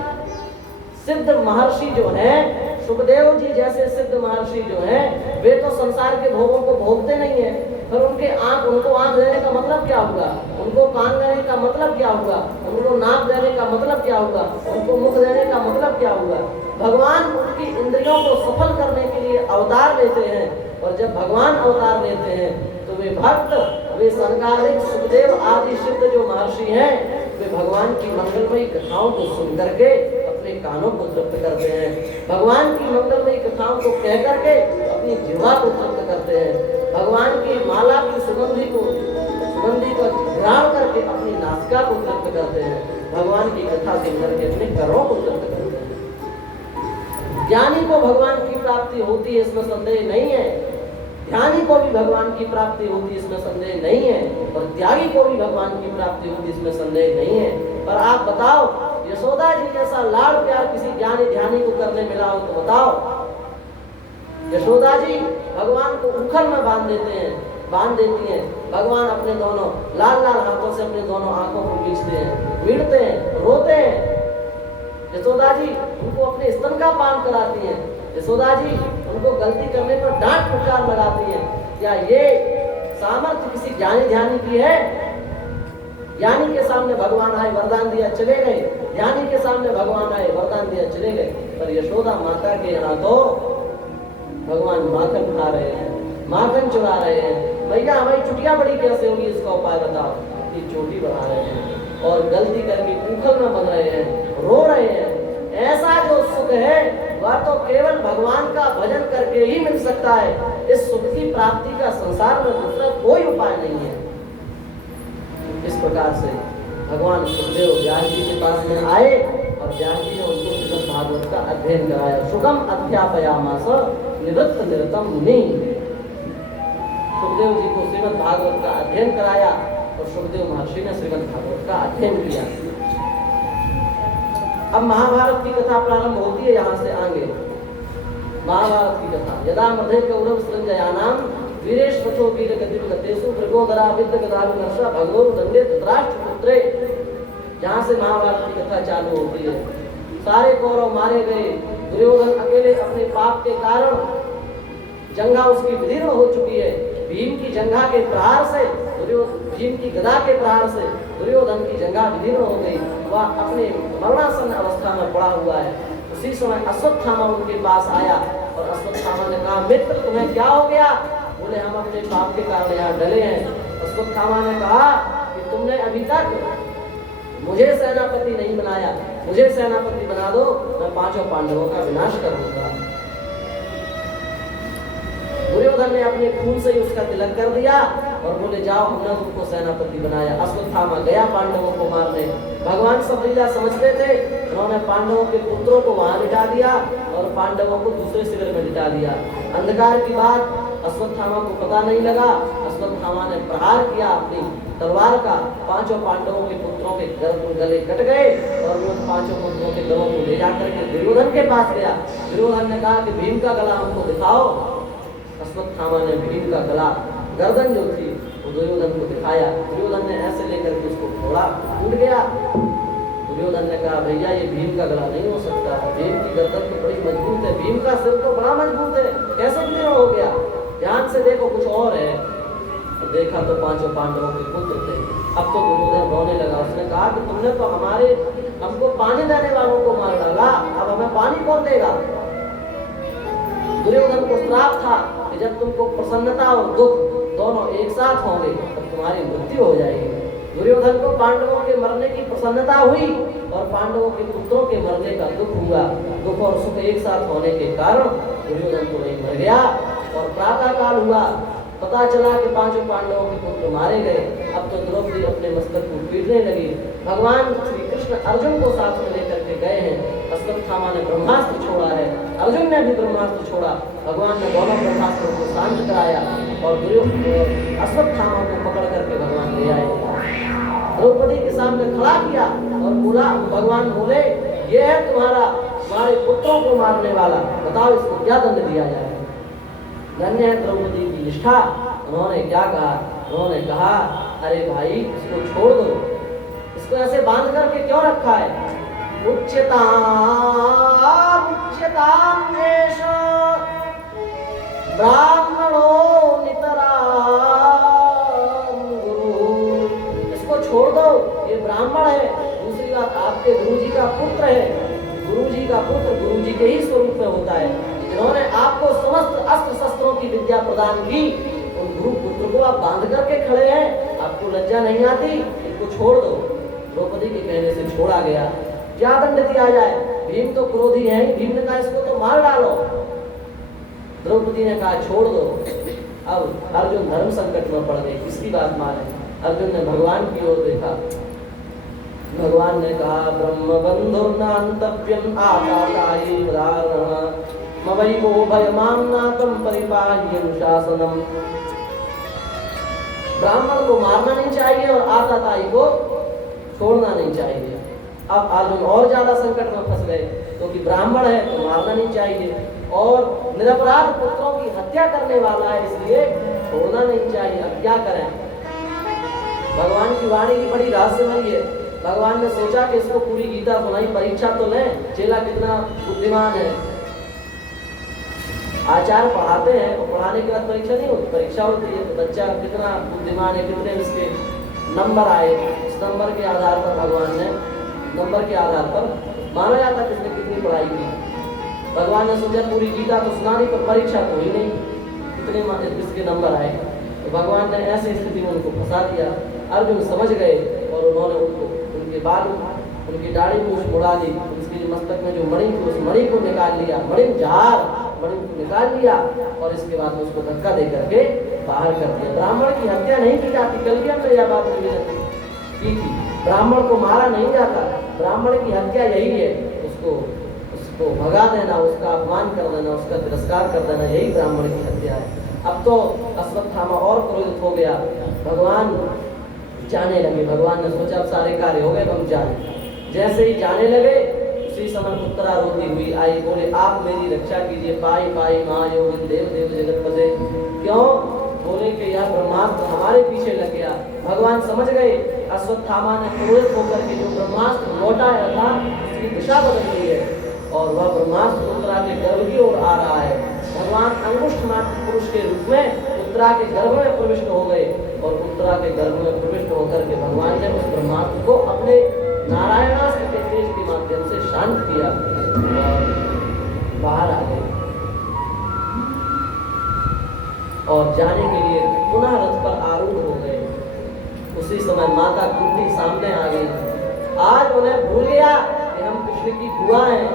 सिद्ध महर्षि जो हैं, सुखदेव जी जैसे सिद्ध महर्षि जो हैं, वे तो संसार के भोगों को भोगते नहीं है। फिर उनको आंख देने का मतलब क्या होगा? उनको कान देने का मतलब क्या होगा? उनको नाक देने का मतलब क्या होगा? उनको मुख देने का मतलब क्या होगा? भगवान उनकी इंद्रियों को सफल करने के लिए अवतार लेते हैं, और जब भगवान अवतार लेते हैं तो वे भक्त, वे सनकादिक सुखदेव आदि सिद्ध जो महर्षि हैं, वे भगवान की मंगलमयी कथाओं को सुन करके अपने कानों को तृप्त करते हैं। भगवान की मंगलमयी कथाओं को कह करके अपनी जिह्वा को तृप्त करते हैं। भगवान की माला की सुगंधी को ग्रहण करके अपनी नासिका को तृप्त करते हैं। भगवान की कथा सुन करके अपने कर्मों को तृप्त करते हैं। ज्ञानी को भगवान की प्राप्ति होती है, इसमें संदेह नहीं है। ध्यानी को भी भगवान की प्राप्ति होती, इसमें संदेह नहीं है। और त्यागी को भी भगवान की प्राप्ति होती, इसमें संदेह नहीं है। पर आप बताओ, यशोदा जी जैसा लाड़ प्यार किसी ज्ञानी ध्यानी को करने मिला हो तो बताओ। यशोदा जी भगवान को उखल में बांध देती हैं। भगवान अपने दोनों लाल लाल हाथों से अपने दोनों आंखों को खींचते हैं, वीड़ते हैं, रोते हैं। यशोदा जी उनको अपने स्तन का पान कराती हैं। यशोदा जी उनको गलती करने पर डांट फटकार लगाती हैं। क्या ये सामर्थ्य किसी ज्ञानी ध्यानी की है? ज्ञानी के सामने भगवान आए, वरदान दिया, चले गए। ध्यानी के सामने भगवान आए, वरदान दिया, चले गए। पर यशोदा माता के यहाँ तो भगवान माखन खा रहे हैं, माखन चुरा रहे हैं। भैया हमारी चुटिया बड़ी कैसे होगी, इसका उपाय बताओ। ये चोटी बढ़ा रहे हैं और गलती करके उखल में बन रहे हैं, रो रहे हैं। ऐसा जो सुख है वह तो केवल भगवान का भजन करके ही मिल सकता है। इस सुख की प्राप्ति का संसार में दूसरा कोई उपाय नहीं है। प्रकार से भगवान सुखदेव व्यास जी के पास में आए और व्यास जी ने उनको श्रीमद् भागवत का अध्ययन कराया। सुगम अध्यापयामास निवृत्त निरतम मुनि। सुखदेव जी को श्रीमद् भागवत का अध्ययन कराया और सुखदेव महर्षि ने श्रीमद् भागवत का अध्ययन किया। अब महाभारत की कथा प्रारंभ होती है यहाँ से आगे। महाभारत की कथा यदा मध्य कौरव संजयानाम वीरेश्वतो वीर गतिम गतेषु भृगोदरा विद्य गदाविमर्शा भगवो दंडे धृतराष्ट्र पुत्रे। जहाँ से महाभारत की कथा चालू होती है। सारे कौरव मारे गए। दुर्योधन अकेले अपने पाप के कारण जंघा उसकी विदीर्ण हो चुकी है। भीम की जंघा के प्रहार से भीम की गदा के प्रहार से दुर्योधन की जंघा विदीर्ण हो गई। वह अपने मरणासन अवस्था में पड़ा हुआ है। उसी समय अश्वत्थामा उनके पास आया और अश्वत्थामा ने कहा, मित्र तुम्हें क्या हो गया? बोले, हम अपने पाप के कारण यहाँ डले हैं। अश्वत्थामा ने कहा कि तुमने अभी तक मुझे सेनापति नहीं बनाया, मुझे सेनापति बना दो, मैं पांचों पांडवों का विनाश कर दूंगा। दुर्योधन ने अपने खून से ही उसका तिलक कर दिया और बोले, जाओ, हमने तुमको सेनापति बनाया। अश्वत्थामा गया पांडवों को मारने। भगवान सब लीला समझते थे। उन्होंने पांडवों के पुत्रों को वहां लिटा दिया और पांडवों को दूसरे शिविर में लिटा दिया। अंधकार की बात अश्वत्थामा को पता नहीं लगा। अश्वत्थामा ने प्रहार किया अपनी तलवार का। पांचों पांडवों के पुत्रों के गले कट गए और उन पांचों पुत्रों के गलों को ले जाकर के दुर्योधन के पास गया। दुर्योधन ने कहा कि भीम का गला हमको दिखाओ। अश्वत्थामा ने भीम का गला, गर्दन जो थी, वो दुर्योधन को दिखाया। दुर्योधन ने ऐसे लेकर के उसको फोड़ा, टूट गया। दुर्योधन ने कहा, भैया ये भीम का गला नहीं हो सकता। भीम की गर्दन तो बड़ी मजबूत है, भीम का सिर तो बड़ा मजबूत है, कैसे विदीर्ण हो गया? ध्यान से देखो, कुछ और है। तो देखा तो पांचों पांडवों के पुत्र थे। अब तो दुर्योधन रोने लगा। उसने कहा कि तुमने तो हमको पानी देने वालों को मार डाला, अब हमें पानी कौन देगा? दुर्योधन को श्राप था कि जब तुमको प्रसन्नता और दुख दोनों एक साथ होंगे तब तुम्हारी मृत्यु हो जाएगी। दुर्योधन को पांडवों के मरने की प्रसन्नता हुई और पांडवों के पुत्रों के मरने का दुख हुआ। दुख और सुख एक साथ होने के कारण दुर्योधन तो वहीं मर गया। और प्रातः काल हुआ, पता चला कि पांचों पांडवों के पुत्र मारे गए। अब तो द्रौपदी अपने मस्तक को पीटने लगी। भगवान श्री कृष्ण अर्जुन को साथ में लेकर के गए हैं। अश्वत्थामा ने ब्रह्मास्त्र छोड़ा है, अर्जुन ने भी ब्रह्मास्त्र छोड़ा। भगवान ने दोनों ब्रह्मास्त्रों को शांत कराया और अश्वत्थामा को पकड़ करके भगवान ले आए, द्रौपदी के सामने खड़ा किया और बोला, भगवान बोले, ये है तुम्हारे पुत्रों को मारने वाला, बताओ इसको क्या दंड दिया जाए? धन्य है द्रौपदी की निष्ठा। उन्होंने क्या कहा? उन्होंने कहा, अरे भाई इसको छोड़ दो, इसको ऐसे बांध करके क्यों रखा है? उच्यताम एष ब्राह्मणो नितराम गुरु। इसको छोड़ दो, ये ब्राह्मण है। दूसरी बात, आपके गुरु जी का पुत्र है। गुरु जी का पुत्र गुरु जी के ही स्वरूप में होता है। जिन्होंने आपको समस्त अस्त्र शस्त्रों की विद्या प्रदान की, उन गुरु पुत्र को आप बांध करके खड़े हैं। आपको लज्जा नहीं आती? इनको छोड़ दो। द्रौपदी के कहने से छोड़ा गया। क्या दंड दिया जाए? भीम तो क्रोधी है। भीम ने कहा इसको तो मार डालो। द्रौपदी ने कहा छोड़ दो। अब अर्जुन धर्म संकट में पड़ गए, किसकी बात माने? अर्जुन ने भगवान की ओर देखा। भगवान ने कहा, ब्रह्म बंधुर्नान्तव्यम आकाशायी उदाहरण मवैको भयमान्नातम परिपाह्यं शासनम। ब्राह्मण को मारना नहीं चाहिए और आताताई को छोड़ना नहीं चाहिए। अब अर्जुन और ज्यादा संकट में फंस गए, क्योंकि ब्राह्मण है तो मारना नहीं चाहिए और निरपराध पुत्रों की हत्या करने वाला है, इसलिए छोड़ना नहीं चाहिए। अब क्या करें? भगवान की वाणी की बड़ी रहस्यमयी है। भगवान ने सोचा कि इसको पूरी गीता सुनाई, परीक्षा तो लें, चेला कितना बुद्धिमान है। आचार्य पढ़ाते हैं और पढ़ाने के बाद परीक्षा नहीं होती, परीक्षा होती है तो बच्चा कितना बुद्धिमान है, कितने इसके नंबर आए, इस नंबर के आधार पर भगवान ने नंबर के आधार पर माना जाता किसने कितनी पढ़ाई की। भगवान ने सोचा पूरी गीता तो सुनानी पर परीक्षा तो हुई नहीं, कितने इसके नंबर आए। तो भगवान ने ऐसी स्थिति में उनको फंसा दिया। अर्जुन समझ गए और उन्होंने उनके बाल, उनकी दाढ़ी मूछ मुड़ा दी, उसके मस्तक में जो मणि थी उस मणि को निकाल लिया, मणि को निकाल लिया और इसके बाद उसको धक्का दे करके बाहर कर दिया। ब्राह्मण की हत्या नहीं की जाती, कलयुग में यह बात नहीं मिलती। की थी। ब्राह्मण को मारा नहीं जाता, ब्राह्मण की हत्या यही है, उसको उसको भगा देना, उसका अपमान कर देना, उसका तिरस्कार कर देना, यही ब्राह्मण की हत्या है। अब तो अश्वत्थामा और क्रोधित हो गया, भगवान जाने लगे। भगवान ने सोचा अब सारे कार्य हो गए, हम जाने। जैसे ही जाने लगे उसी समय उत्तरा रोती हुई आई, बोले आप मेरी रक्षा कीजिए, पाई पाई महायोगिन देव देव जगतपते। क्यों? बोले कि यह ब्रह्मास्त्र हमारे पीछे लग गया। भगवान समझ गए अश्वत्थामा ने क्रोधित होकर के जो ब्रह्मास्त्र लौटाया था उसकी दिशा बदल गई है और वह ब्रह्मास्त्र उत्तरा के गर्भ की ओर आ रहा है। भगवान अंगुष्ठ मात्र पुरुष के रूप में उत्तरा के गर्भ में प्रविष्ट हो गए और उत्तरा के गर्भ में प्रविष्ट होकर के भगवान ने उस ब्रह्मास्त्र को अपने नारायणास्त्र के तेज के माध्यम से शांत किया और बाहर आ गए और जाने के लिए पुनः रथ पर आरूढ़ हो गए। उसी समय माता कुंती सामने आ गई। आज उन्हें भूल गया कि हम कृष्ण की बुआ हैं।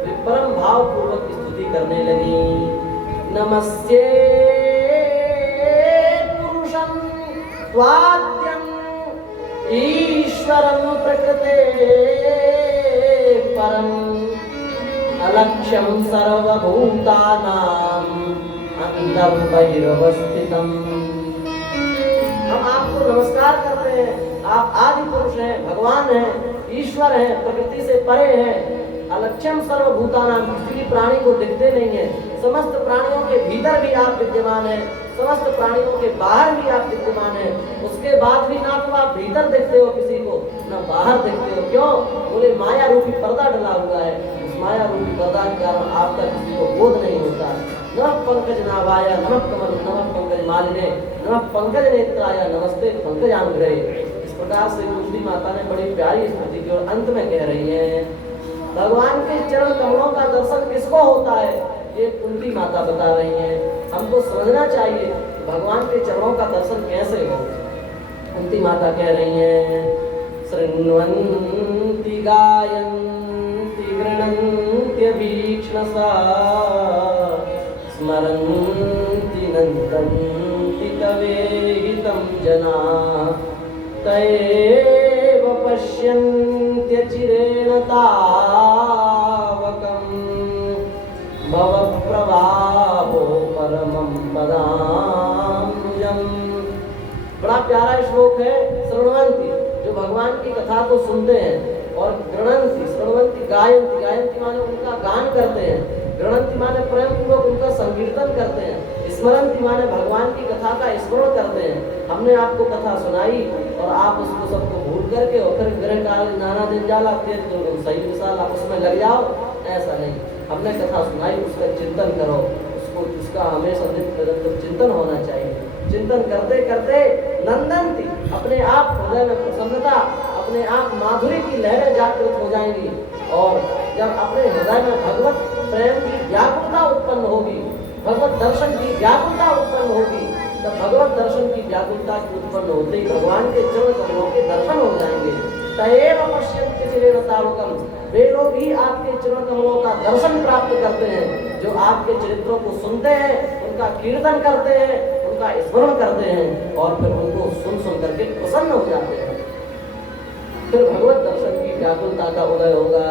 वे परम भाव पूर्वक स्तुति करने लगी। नमस्ते पुरुषं त्वाद्यं ईश्वरं प्रकृते परम अलक्ष्यं सर्वभूतानां अंतर्बहिरवस्थितम्। हम आपको नमस्कार करते हैं। आप आदि पुरुष हैं, भगवान हैं, ईश्वर हैं, प्रकृति से परे हैं। अलक्ष्यम सर्वभूतानां, किसी प्राणी को दिखते नहीं है। समस्त प्राणियों के भीतर भी आप विद्यमान हैं, समस्त प्राणियों के बाहर भी आप विद्यमान हैं। उसके बाद भी ना तो आप भीतर देखते हो किसी को, ना बाहर देखते हो। क्यों? बोले माया रूपी पर्दा डला हुआ है। उस माया रूपी पर्दा के कारण आपका किसी को बोध नहीं होता। नमः पंकज नाभाय, नमः कमल, नमः पंकज मालिने, नमः पंकज नेत्राय, नमस्ते पंकजांग्रे। इस प्रकार से कुंती माता ने बड़ी प्यारी स्तुति की और अंत में कह रही है भगवान के चरण कमलों का दर्शन किसको होता है, ये कुंती माता बता रही हैं। हमको समझना चाहिए भगवान के चरणों का दर्शन कैसे हो। कुंती माता कह रही हैं शृण्वन्ति गायन्ति गृह्णन्त्यभीक्ष्णसा स्मरन्ति नन्दन्ति तवेहितं जना तयेव पश्यन्त्यचिरेण तावकं भवप्रभावो परमं पदाम्बुजम्। बड़ा प्यारा श्लोक है। शृण्वन्ति, जो भगवान की कथा को सुनते हैं, और गृह्णन्ति, शृण्वन्ति, गायन्ति, गायन्ति माने उनका गान करते हैं, गृह्णन्ति माने प्रेम पूर्वक उनका संकीर्तन करते हैं, स्मरन्ति माने भगवान की कथा का स्मरण करते हैं। हमने आपको कथा सुनाई और आप उसको सबको भूल करके और फिर ग्रह काल नाना दिन जाला तेज दुर्गम सही विशाल आप उसमें लग जाओ, ऐसा नहीं। हमने कथा सुनाई, उसका चिंतन करो, उसको उसका हमेशा निरंतर चिंतन होना चाहिए। चिंतन करते करते नंदनती, अपने आप हृदय में प्रसन्नता, अपने आप माधुरी की लहरें जागृत हो जाएंगी। और जब अपने हृदय में भगवत प्रेम की व्याकुलता उत्पन्न होगी, भगवत दर्शन की व्याकुलता उत्पन्न होगी, तब भगवत दर्शन की व्याकुलता की उत्पन्न होते ही भगवान के चरण कमलों के दर्शन हो जाएंगे। तयेव पश्यन्ति चिरेण तावकम्, वे लोग ही आपके चरण कमलों का दर्शन प्राप्त करते हैं जो आपके चरित्रों को सुनते हैं, उनका कीर्तन करते हैं, उनका स्मरण करते हैं और फिर उनको सुन सुन करके प्रसन्न हो जाते हैं। फिर भगवत दर्शन की व्याकुलता का उदय होगा।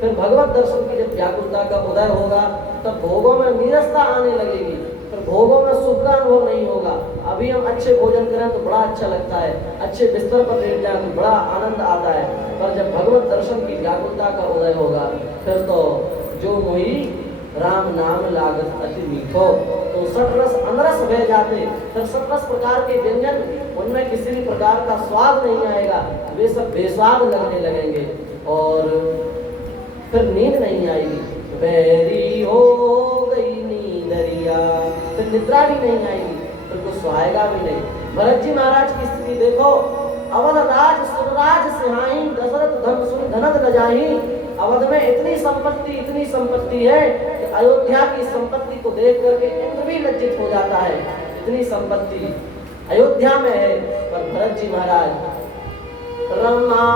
फिर भगवत दर्शन की जब व्याकुलता का उदय होगा तब भोगों में नीरसता आने लगेगी, फिर भोगों में सुख का अनुभव नहीं होगा। अभी हम अच्छे भोजन करें तो बड़ा अच्छा लगता है, अच्छे बिस्तर पर लेट जाए तो बड़ा आनंद आता है, पर जब भगवत दर्शन की व्याकुलता का उदय होगा फिर तो जो मोही राम नाम लागत अति मीठो, तो सतरस अनरस बह जाते। फिर सतरस प्रकार के व्यंजन, उनमें किसी भी प्रकार का स्वाद नहीं आएगा, वे सब बेस्वाद लगने लगेंगे और फिर नींद नहीं आएगी। बैरी हो गई नींदरिया, फिर निद्रा भी नहीं आएगी, फिर कुछ सुहाएगा भी नहीं। भरत जी महाराज की स्थिति देखो। अवध राज सुरराज सिहाई, दशरथ धन सुन धनत न जाही। अवध में इतनी संपत्ति है कि अयोध्या की संपत्ति को देख करके इंद्र भी लज्जित हो जाता है। इतनी संपत्ति अयोध्या में है, पर भरत जी महाराज रमा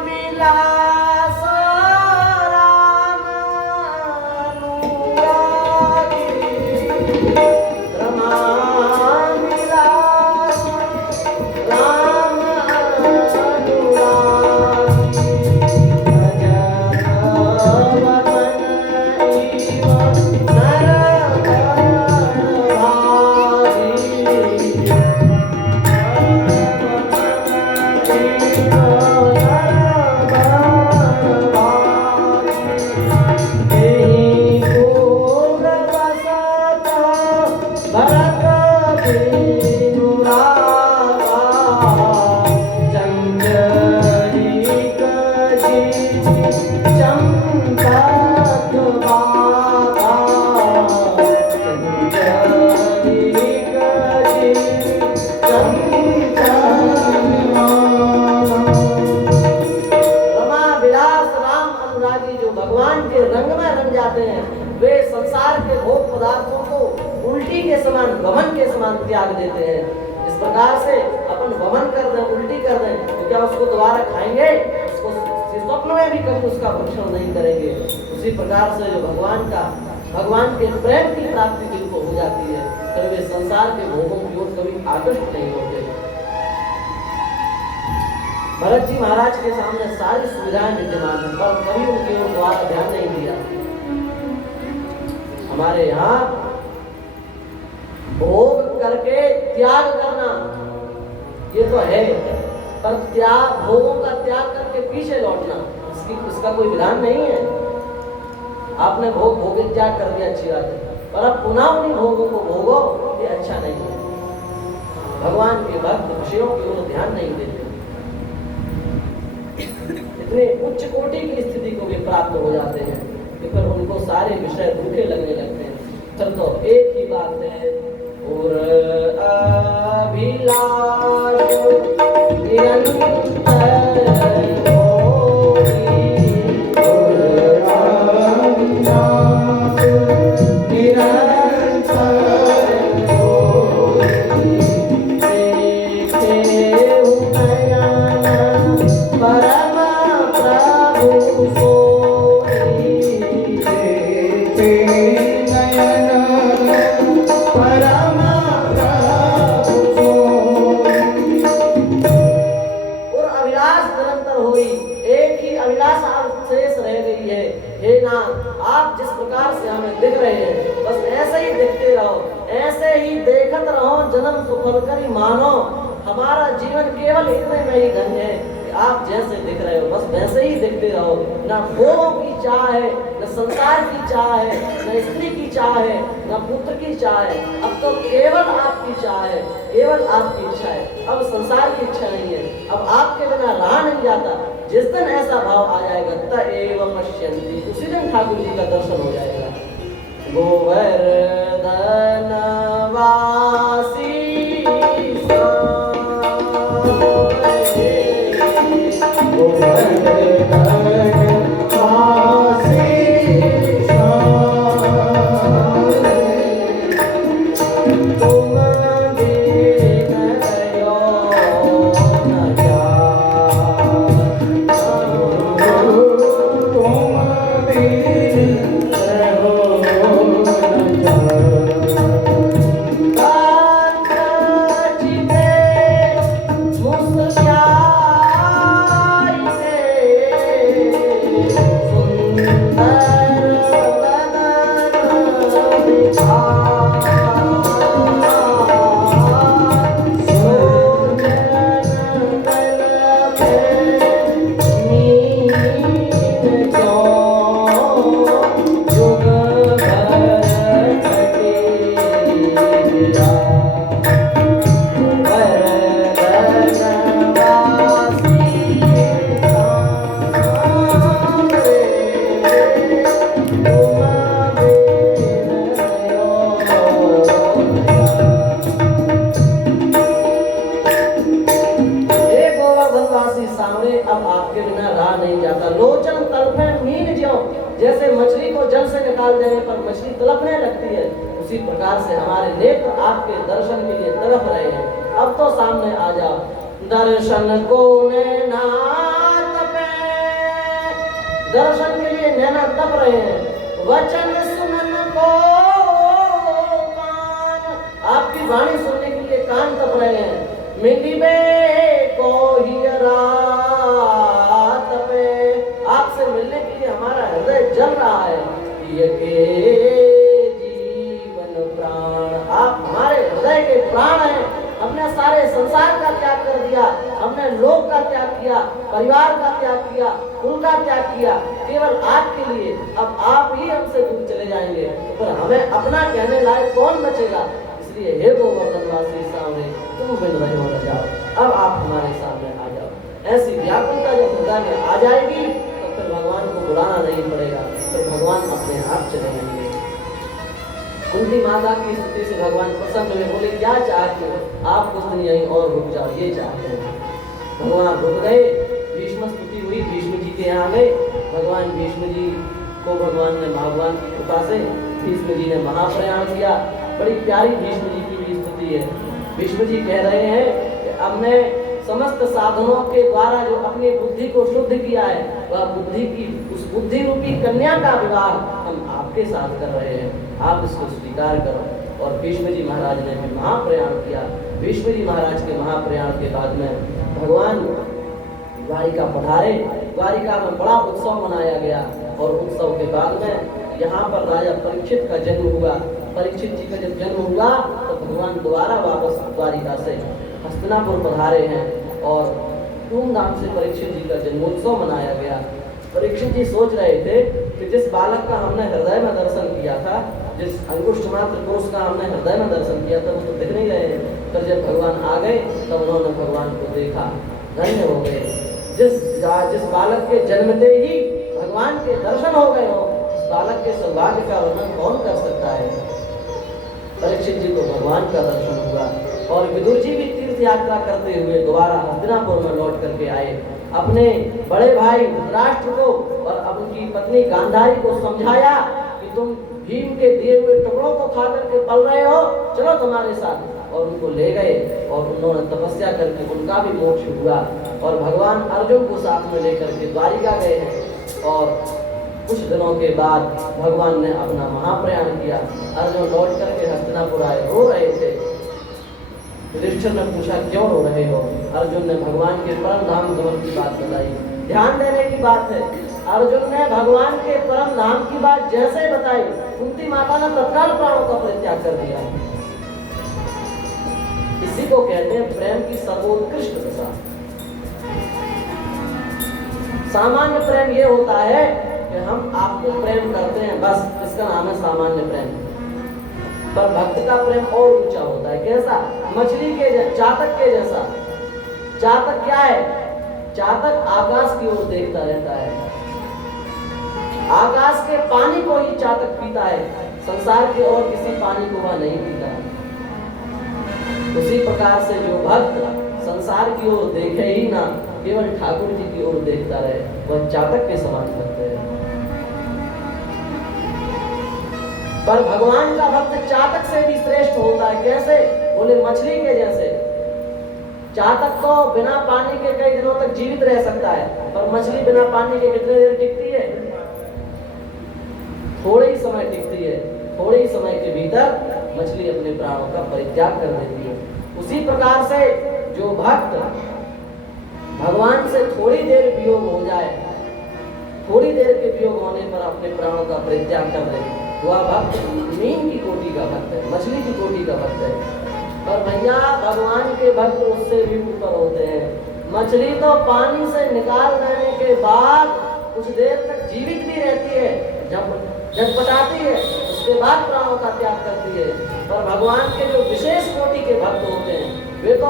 विलास राम अनुरागी, रमा विलास राम रमा विलास राम अनुरागी जो भगवान के रंग में रंग जाते हैं, वे संसार के भोग पदार्थों को उल्टी के समान, वमन के समान त्याग देते हैं। इस प्रकार से अपन वमन कर दें, उल्टी कर दें, तो क्या उसको दोबारा खाएंगे? उसको स्वप्न में भी कभी उसका भक्षण नहीं करेंगे। उसी प्रकार से जो भगवान के प्रेम की प्राप्ति दिल को हो जाती है, फिर वे संसार के भोगों की ओर कभी आकृष्ट नहीं होते। भरत जी महाराज के सामने सारी सुविधाएं विद्यमान हैं, पर कभी उनकी ओर द्वारा ध्यान नहीं दिया। हमारे यहाँ भोग करके त्याग करना ये तो है, पर त्याग, भोगों का त्याग करके पीछे लौटना, इसका कोई विधान नहीं है। आपने भोग भोगे त्याग कर दिया, अच्छी बात है, पर अब पुनः उन्हीं भोगों को भोगो, ये अच्छा नहीं है। भगवान के भक्त विषयों की ओर ध्यान नहीं देते, इतने उच्च कोटि की स्थिति को भी प्राप्त हो जाते हैं कि फिर उनको सारे विषय भूखे लगने लगते हैं। फिर तो एक ही बात है, और अभिलाष निरंतर आप जिस प्रकार से हमें दिख रहे हैं, बस ऐसे ही देखते रहो, ऐसे ही देखत रहो, जन्म सुफल करी मानो। हमारा जीवन केवल इतने में ही धन्य है कि आप जैसे दिख रहे हो, बस वैसे ही देखते रहो। न भोगों की चाह है, न संसार की चाह है, न स्त्री की चाह है, न पुत्र की चाह है। अब तो केवल आपकी चाह है, केवल आपकी इच्छा है। अब संसार की इच्छा नहीं है, अब आपके बिना रहा नहीं जाता। जिस दिन ऐसा भाव आ जाएगा, त एवं पश्यन्ति, उसी दिन ठाकुर जी का दर्शन हो जाएगा। गोवर्धन वासी जैसे मछली को जल से निकाल देने पर मछली तड़पने लगती है, उसी प्रकार से हमारे नेत्र आपके दर्शन के लिए तड़प रहे हैं। अब तो सामने आ जाओ, दर्शन को नैना तपे, दर्शन के लिए नैना तप रहे हैं। वचन सुनन को कान, आपकी वाणी सुनने के लिए कान तप रहे हैं। मिलिबे को ही रात पे, आपसे मिलने के लिए हमारा हृदय जल रहा है। ये के जीवन प्राण, आप हमारे हृदय के प्राण हैं। हमने सारे संसार का त्याग कर दिया, हमने लोक का त्याग किया, परिवार का त्याग किया, कुल का त्याग किया, केवल आपके लिए। अब आप ही हमसे दूर चले जाएंगे तो फिर हमें अपना कहने लायक कौन बचेगा? इसलिए हे गोवर्धनवासी सामने तुम बिन रहे हो जाओ, अब आप हमारे सामने आ जाओ। ऐसी व्याकुलता जब हृदय में आ जाएगी तो फिर भगवान को बुलाना नहीं पड़ेगा, फिर भगवान अपने आप चले जाएंगे। कुंती माता की स्तुति से भगवान प्रसन्न हुए, बोले क्या चाहते हो, आप कुछ दिन यहीं और रुक जाओ, ये चाहते हैं। भगवान रुक गए, भीष्म स्तुति हुई, भीष्म जी के यहाँ गए। भगवान भीष्म जी को भगवान की कृपा से भीष्म जी ने महाप्रयाण किया। बड़ी प्यारी भीष्म जी की भी स्तुति है। भीष्म जी कह रहे हैं कि हमने समस्त साधनों के द्वारा जो अपनी बुद्धि को शुद्ध किया है, वह उस बुद्धि रूपी कन्या का विवाह हम आपके साथ कर रहे हैं, आप इसको स्वीकार करो। और भीष्म जी महाराज ने भी महाप्रयाण किया। भीष्म जी महाराज के महाप्रयाण के बाद में भगवान द्वारिका पधारे। द्वारिका में बड़ा उत्सव मनाया गया और उत्सव के बाद में यहाँ पर राजा परीक्षित का जन्म हुआ। परीक्षित जी का जब जन्म हुआ तो भगवान दोबारा वापस द्वारिका से हस्तिनापुर पधारे हैं और धूमधाम से परीक्षित जी का जन्मोत्सव मनाया गया। परीक्षित जी सोच रहे थे कि जिस बालक का हमने हृदय में दर्शन किया था, जिस अंगुष्ठ मात्र पुरुष का हमने हृदय में दर्शन किया था, वो तो दिख नहीं रहे हैं। पर जब भगवान आ गए तब उन्होंने भगवान को देखा, धन्य हो गए। जिस बालक के जन्मते ही भगवान के दर्शन हो गए हो, उस बालक के सौभाग्य का वर्णन कौन कर सकता है। परीक्षित जी को भगवान का दर्शन हुआ और विदुर जी भी तीर्थ यात्रा करते हुए दोबारा हस्तिनापुर में लौट करके आए। अपने बड़े भाई धृतराष्ट्र को और अपनी पत्नी गांधारी को समझाया कि तुम भीम के दिए हुए टुकड़ों को खा करके पल रहे हो, चलो तुम्हारे साथ। और उनको ले गए और उन्होंने तपस्या करके उनका भी मोक्ष हुआ। और भगवान अर्जुन को साथ में लेकर के द्वारिका गए हैं और कुछ दिनों के बाद भगवान ने अपना महाप्रयाण किया। अर्जुन लौट करके हस्तिनापुर आए, रो रहे थे। युधिष्ठिर ने पूछा क्यों रो रहे हो। अर्जुन ने भगवान के परम धाम गमन की बात बताई। ध्यान देने की बात है, अर्जुन ने भगवान के परम धाम की बात जैसे बताई, कुंती माता ने तत्काल प्राणों का परित्याग कर दिया। इसी को कहते हैं प्रेम की सर्वोत्कृष्ट दशा। सामान्य प्रेम ये होता है कि हम आपको प्रेम करते हैं, बस इसका नाम है सामान्य प्रेम। पर भक्त का प्रेम और ऊंचा होता है। कैसा? मछली के चातक के जैसा। चातक क्या है? चातक आकाश की ओर देखता रहता है, आकाश के पानी को ही चातक पीता है, संसार के और किसी पानी को वह नहीं पीता है। उसी प्रकार से जो भक्त संसार की ओर देखे ही ना, केवल ठाकुर जी की ओर देखता रहे, वह चातक के समान भक्त है। पर भगवान का भक्त चातक से भी श्रेष्ठ होता है। कैसे? बोले मछली के जैसे। चातक तो बिना पानी के कई दिनों तक जीवित रह सकता है, पर मछली बिना पानी के कितने देर टिकती है? थोड़े ही समय टिकती है। थोड़े ही समय के भीतर मछली अपने प्राणों का परित्याग कर देती है। उसी प्रकार से जो भक्त भगवान से थोड़ी देर वियोग हो जाए, थोड़ी देर के वियोग होने पर अपने प्राणों का परित्याग कर दे, वह भक्त मीन की कोटि का भक्त है, मछली की कोटि का भक्त है। पर भैया भगवान के भक्त उससे भी ऊपर होते हैं। मछली तो पानी से निकाल देने के बाद कुछ देर तक जीवित भी रहती है, जब झटपटाती है उसके बाद प्राणों का त्याग करती है। पर भगवान के जो विशेष कोटि के भक्त होते हैं, वे तो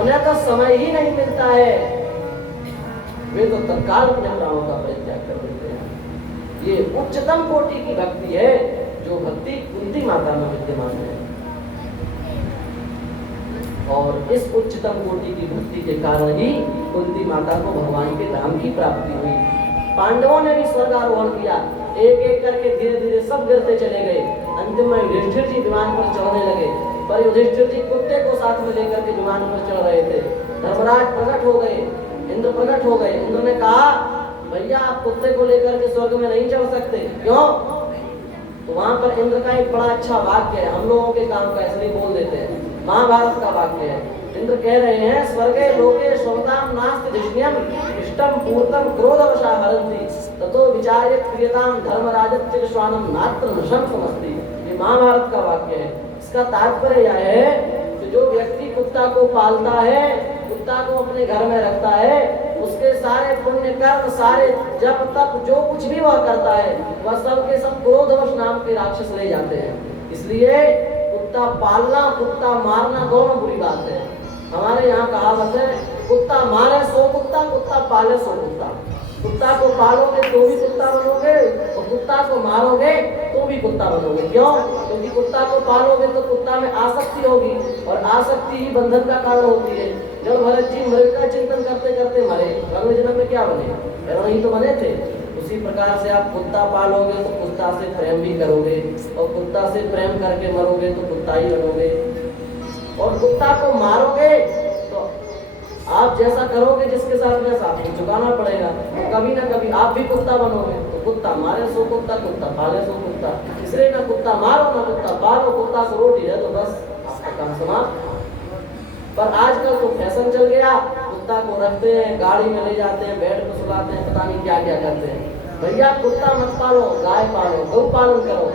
उन्हें तो समय ही नहीं मिलता है, वे तो तत्काल अपने प्राणों का परित्याग कर देते हैं। ये उच्चतम कोटि की भक्ति है जो भक्ति कुंती माता में विद्यमान है। और इस उच्चतम कोटि की भक्ति के कारण ही कुंती माता को भगवान के धाम की प्राप्ति हुई। पांडवों ने भी स्वर्गारोहण किया, एक एक करके धीरे धीरे सब गिरते चले गए। अंतिम में युधिष्ठिर जी विमान पर चढ़ने लगे, पर युधिष्ठिर जी कुत्ते को साथ में लेकर के विमान पर चढ़ रहे थे। धर्मराज प्रकट हो गए, इंद्र प्रकट हो गए। इंद्र ने कहा भैया आप कुत्ते को लेकर के स्वर्ग में नहीं चढ़ सकते। क्यों? तो वहां पर इंद्र का एक बड़ा अच्छा वाक्य है, हम लोगों के काम का इसलिए बोल देते हैं, महाभारत का वाक्य है। इंद्र कह रहे हैं स्वर्गे लोके स्वताम नास्ति धिष्ण्यम इष्टम पूर्तम क्रोधवशा हरन्ति ततो विचार्य क्रियताम धर्मराजस्य स्वानम नात्र नशं समस्ति। ये महाभारत का वाक्य है। इसका तात्पर्य यह है कि जो व्यक्ति कुत्ता को पालता है, कुत्ता को अपने घर में रखता है, उसके सारे पुण्य कर्म, सारे जप तप जो कुछ भी वह करता है, वह सब के सब क्रोधवश नाम के राक्षस ले जाते हैं। इसलिए कुत्ता पालना कुत्ता मारना दोनों बुरी बात है। हमारे यहाँ कहावत है कुत्ता मारे सो कुत्ता, कुत्ता पाले सो कुत्ता। कुत्ता को पालोगे तो भी कुत्ता बनोगे और कुत्ता को मारोगे तो भी कुत्ता बनोगे। क्यों? क्योंकि कुत्ता को पालोगे तो कुत्ता में आसक्ति होगी, और आसक्ति ही बंधन का कारण होती है। जब भरत जी मृग का चिंतन करते करते मरे, अगले जन्म में क्या बने? हिरण ही तो बने थे। उसी प्रकार से आप कुत्ता पालोगे तो कुत्ता से प्रेम भी करोगे, और कुत्ता से प्रेम करके मरोगे तो कुत्ता ही बनोगे। और कुत्ता को मारोगे तो आप जैसा करोगे जिसके साथ वैसा आपको चुकाना पड़ेगा। तो कभी ना कभी आप भी कुत्ता बनोगे। तो कुत्ता मारे सो कुत्ता, कुत्ता पाले सो कुत्ता। इसलिए ना कुत्ता मारो ना कुत्ता पालो, कुत्ता को रोटी दे दो, बस आपका काम समाप्त। पर आजकल तो फैशन चल गया, कुत्ता को रखते हैं, गाड़ी में ले जाते हैं, बेड पर सुलाते हैं, पता नहीं क्या क्या करते हैं। भैया कुत्ता मत पालो, गाय पालो, गौ पालन करो।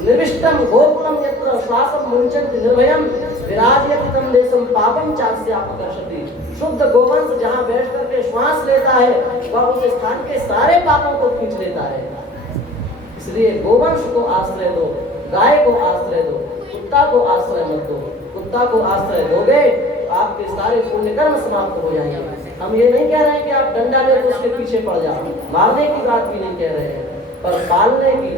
निविष्टम गोकुलम यत्र श्वासम मुंचन्ति निर्भयम विराजयति तम देशम पापम चास्यापकर्षति। शुद्ध गोवंश जहाँ बैठ करके श्वास लेता है वह उस स्थान के सारे पापों को खींच लेता है। इसलिए गोवंश को आश्रय दो, गाय को आश्रय दो, कुत्ता को आश्रय मत दो। कुत्ता को आश्रय दोगे तो आपके सारे पुण्य कर्म समाप्त हो जाएंगे। हम ये नहीं कह रहे हैं कि आप डंडा लेकर उसके पीछे पड़ जाओ, मारने की बात भी नहीं कह रहे हैं, पर पालने की,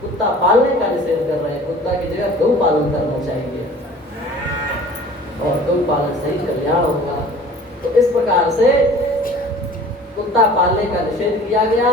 कुत्ता पालने का निषेध कर रहे हैं। कुत्ता की जगह गौ पालन करना चाहिए और गौ पालन से ही कल्याण होगा। तो इस प्रकार से कुत्ता पालने का निषेध किया गया।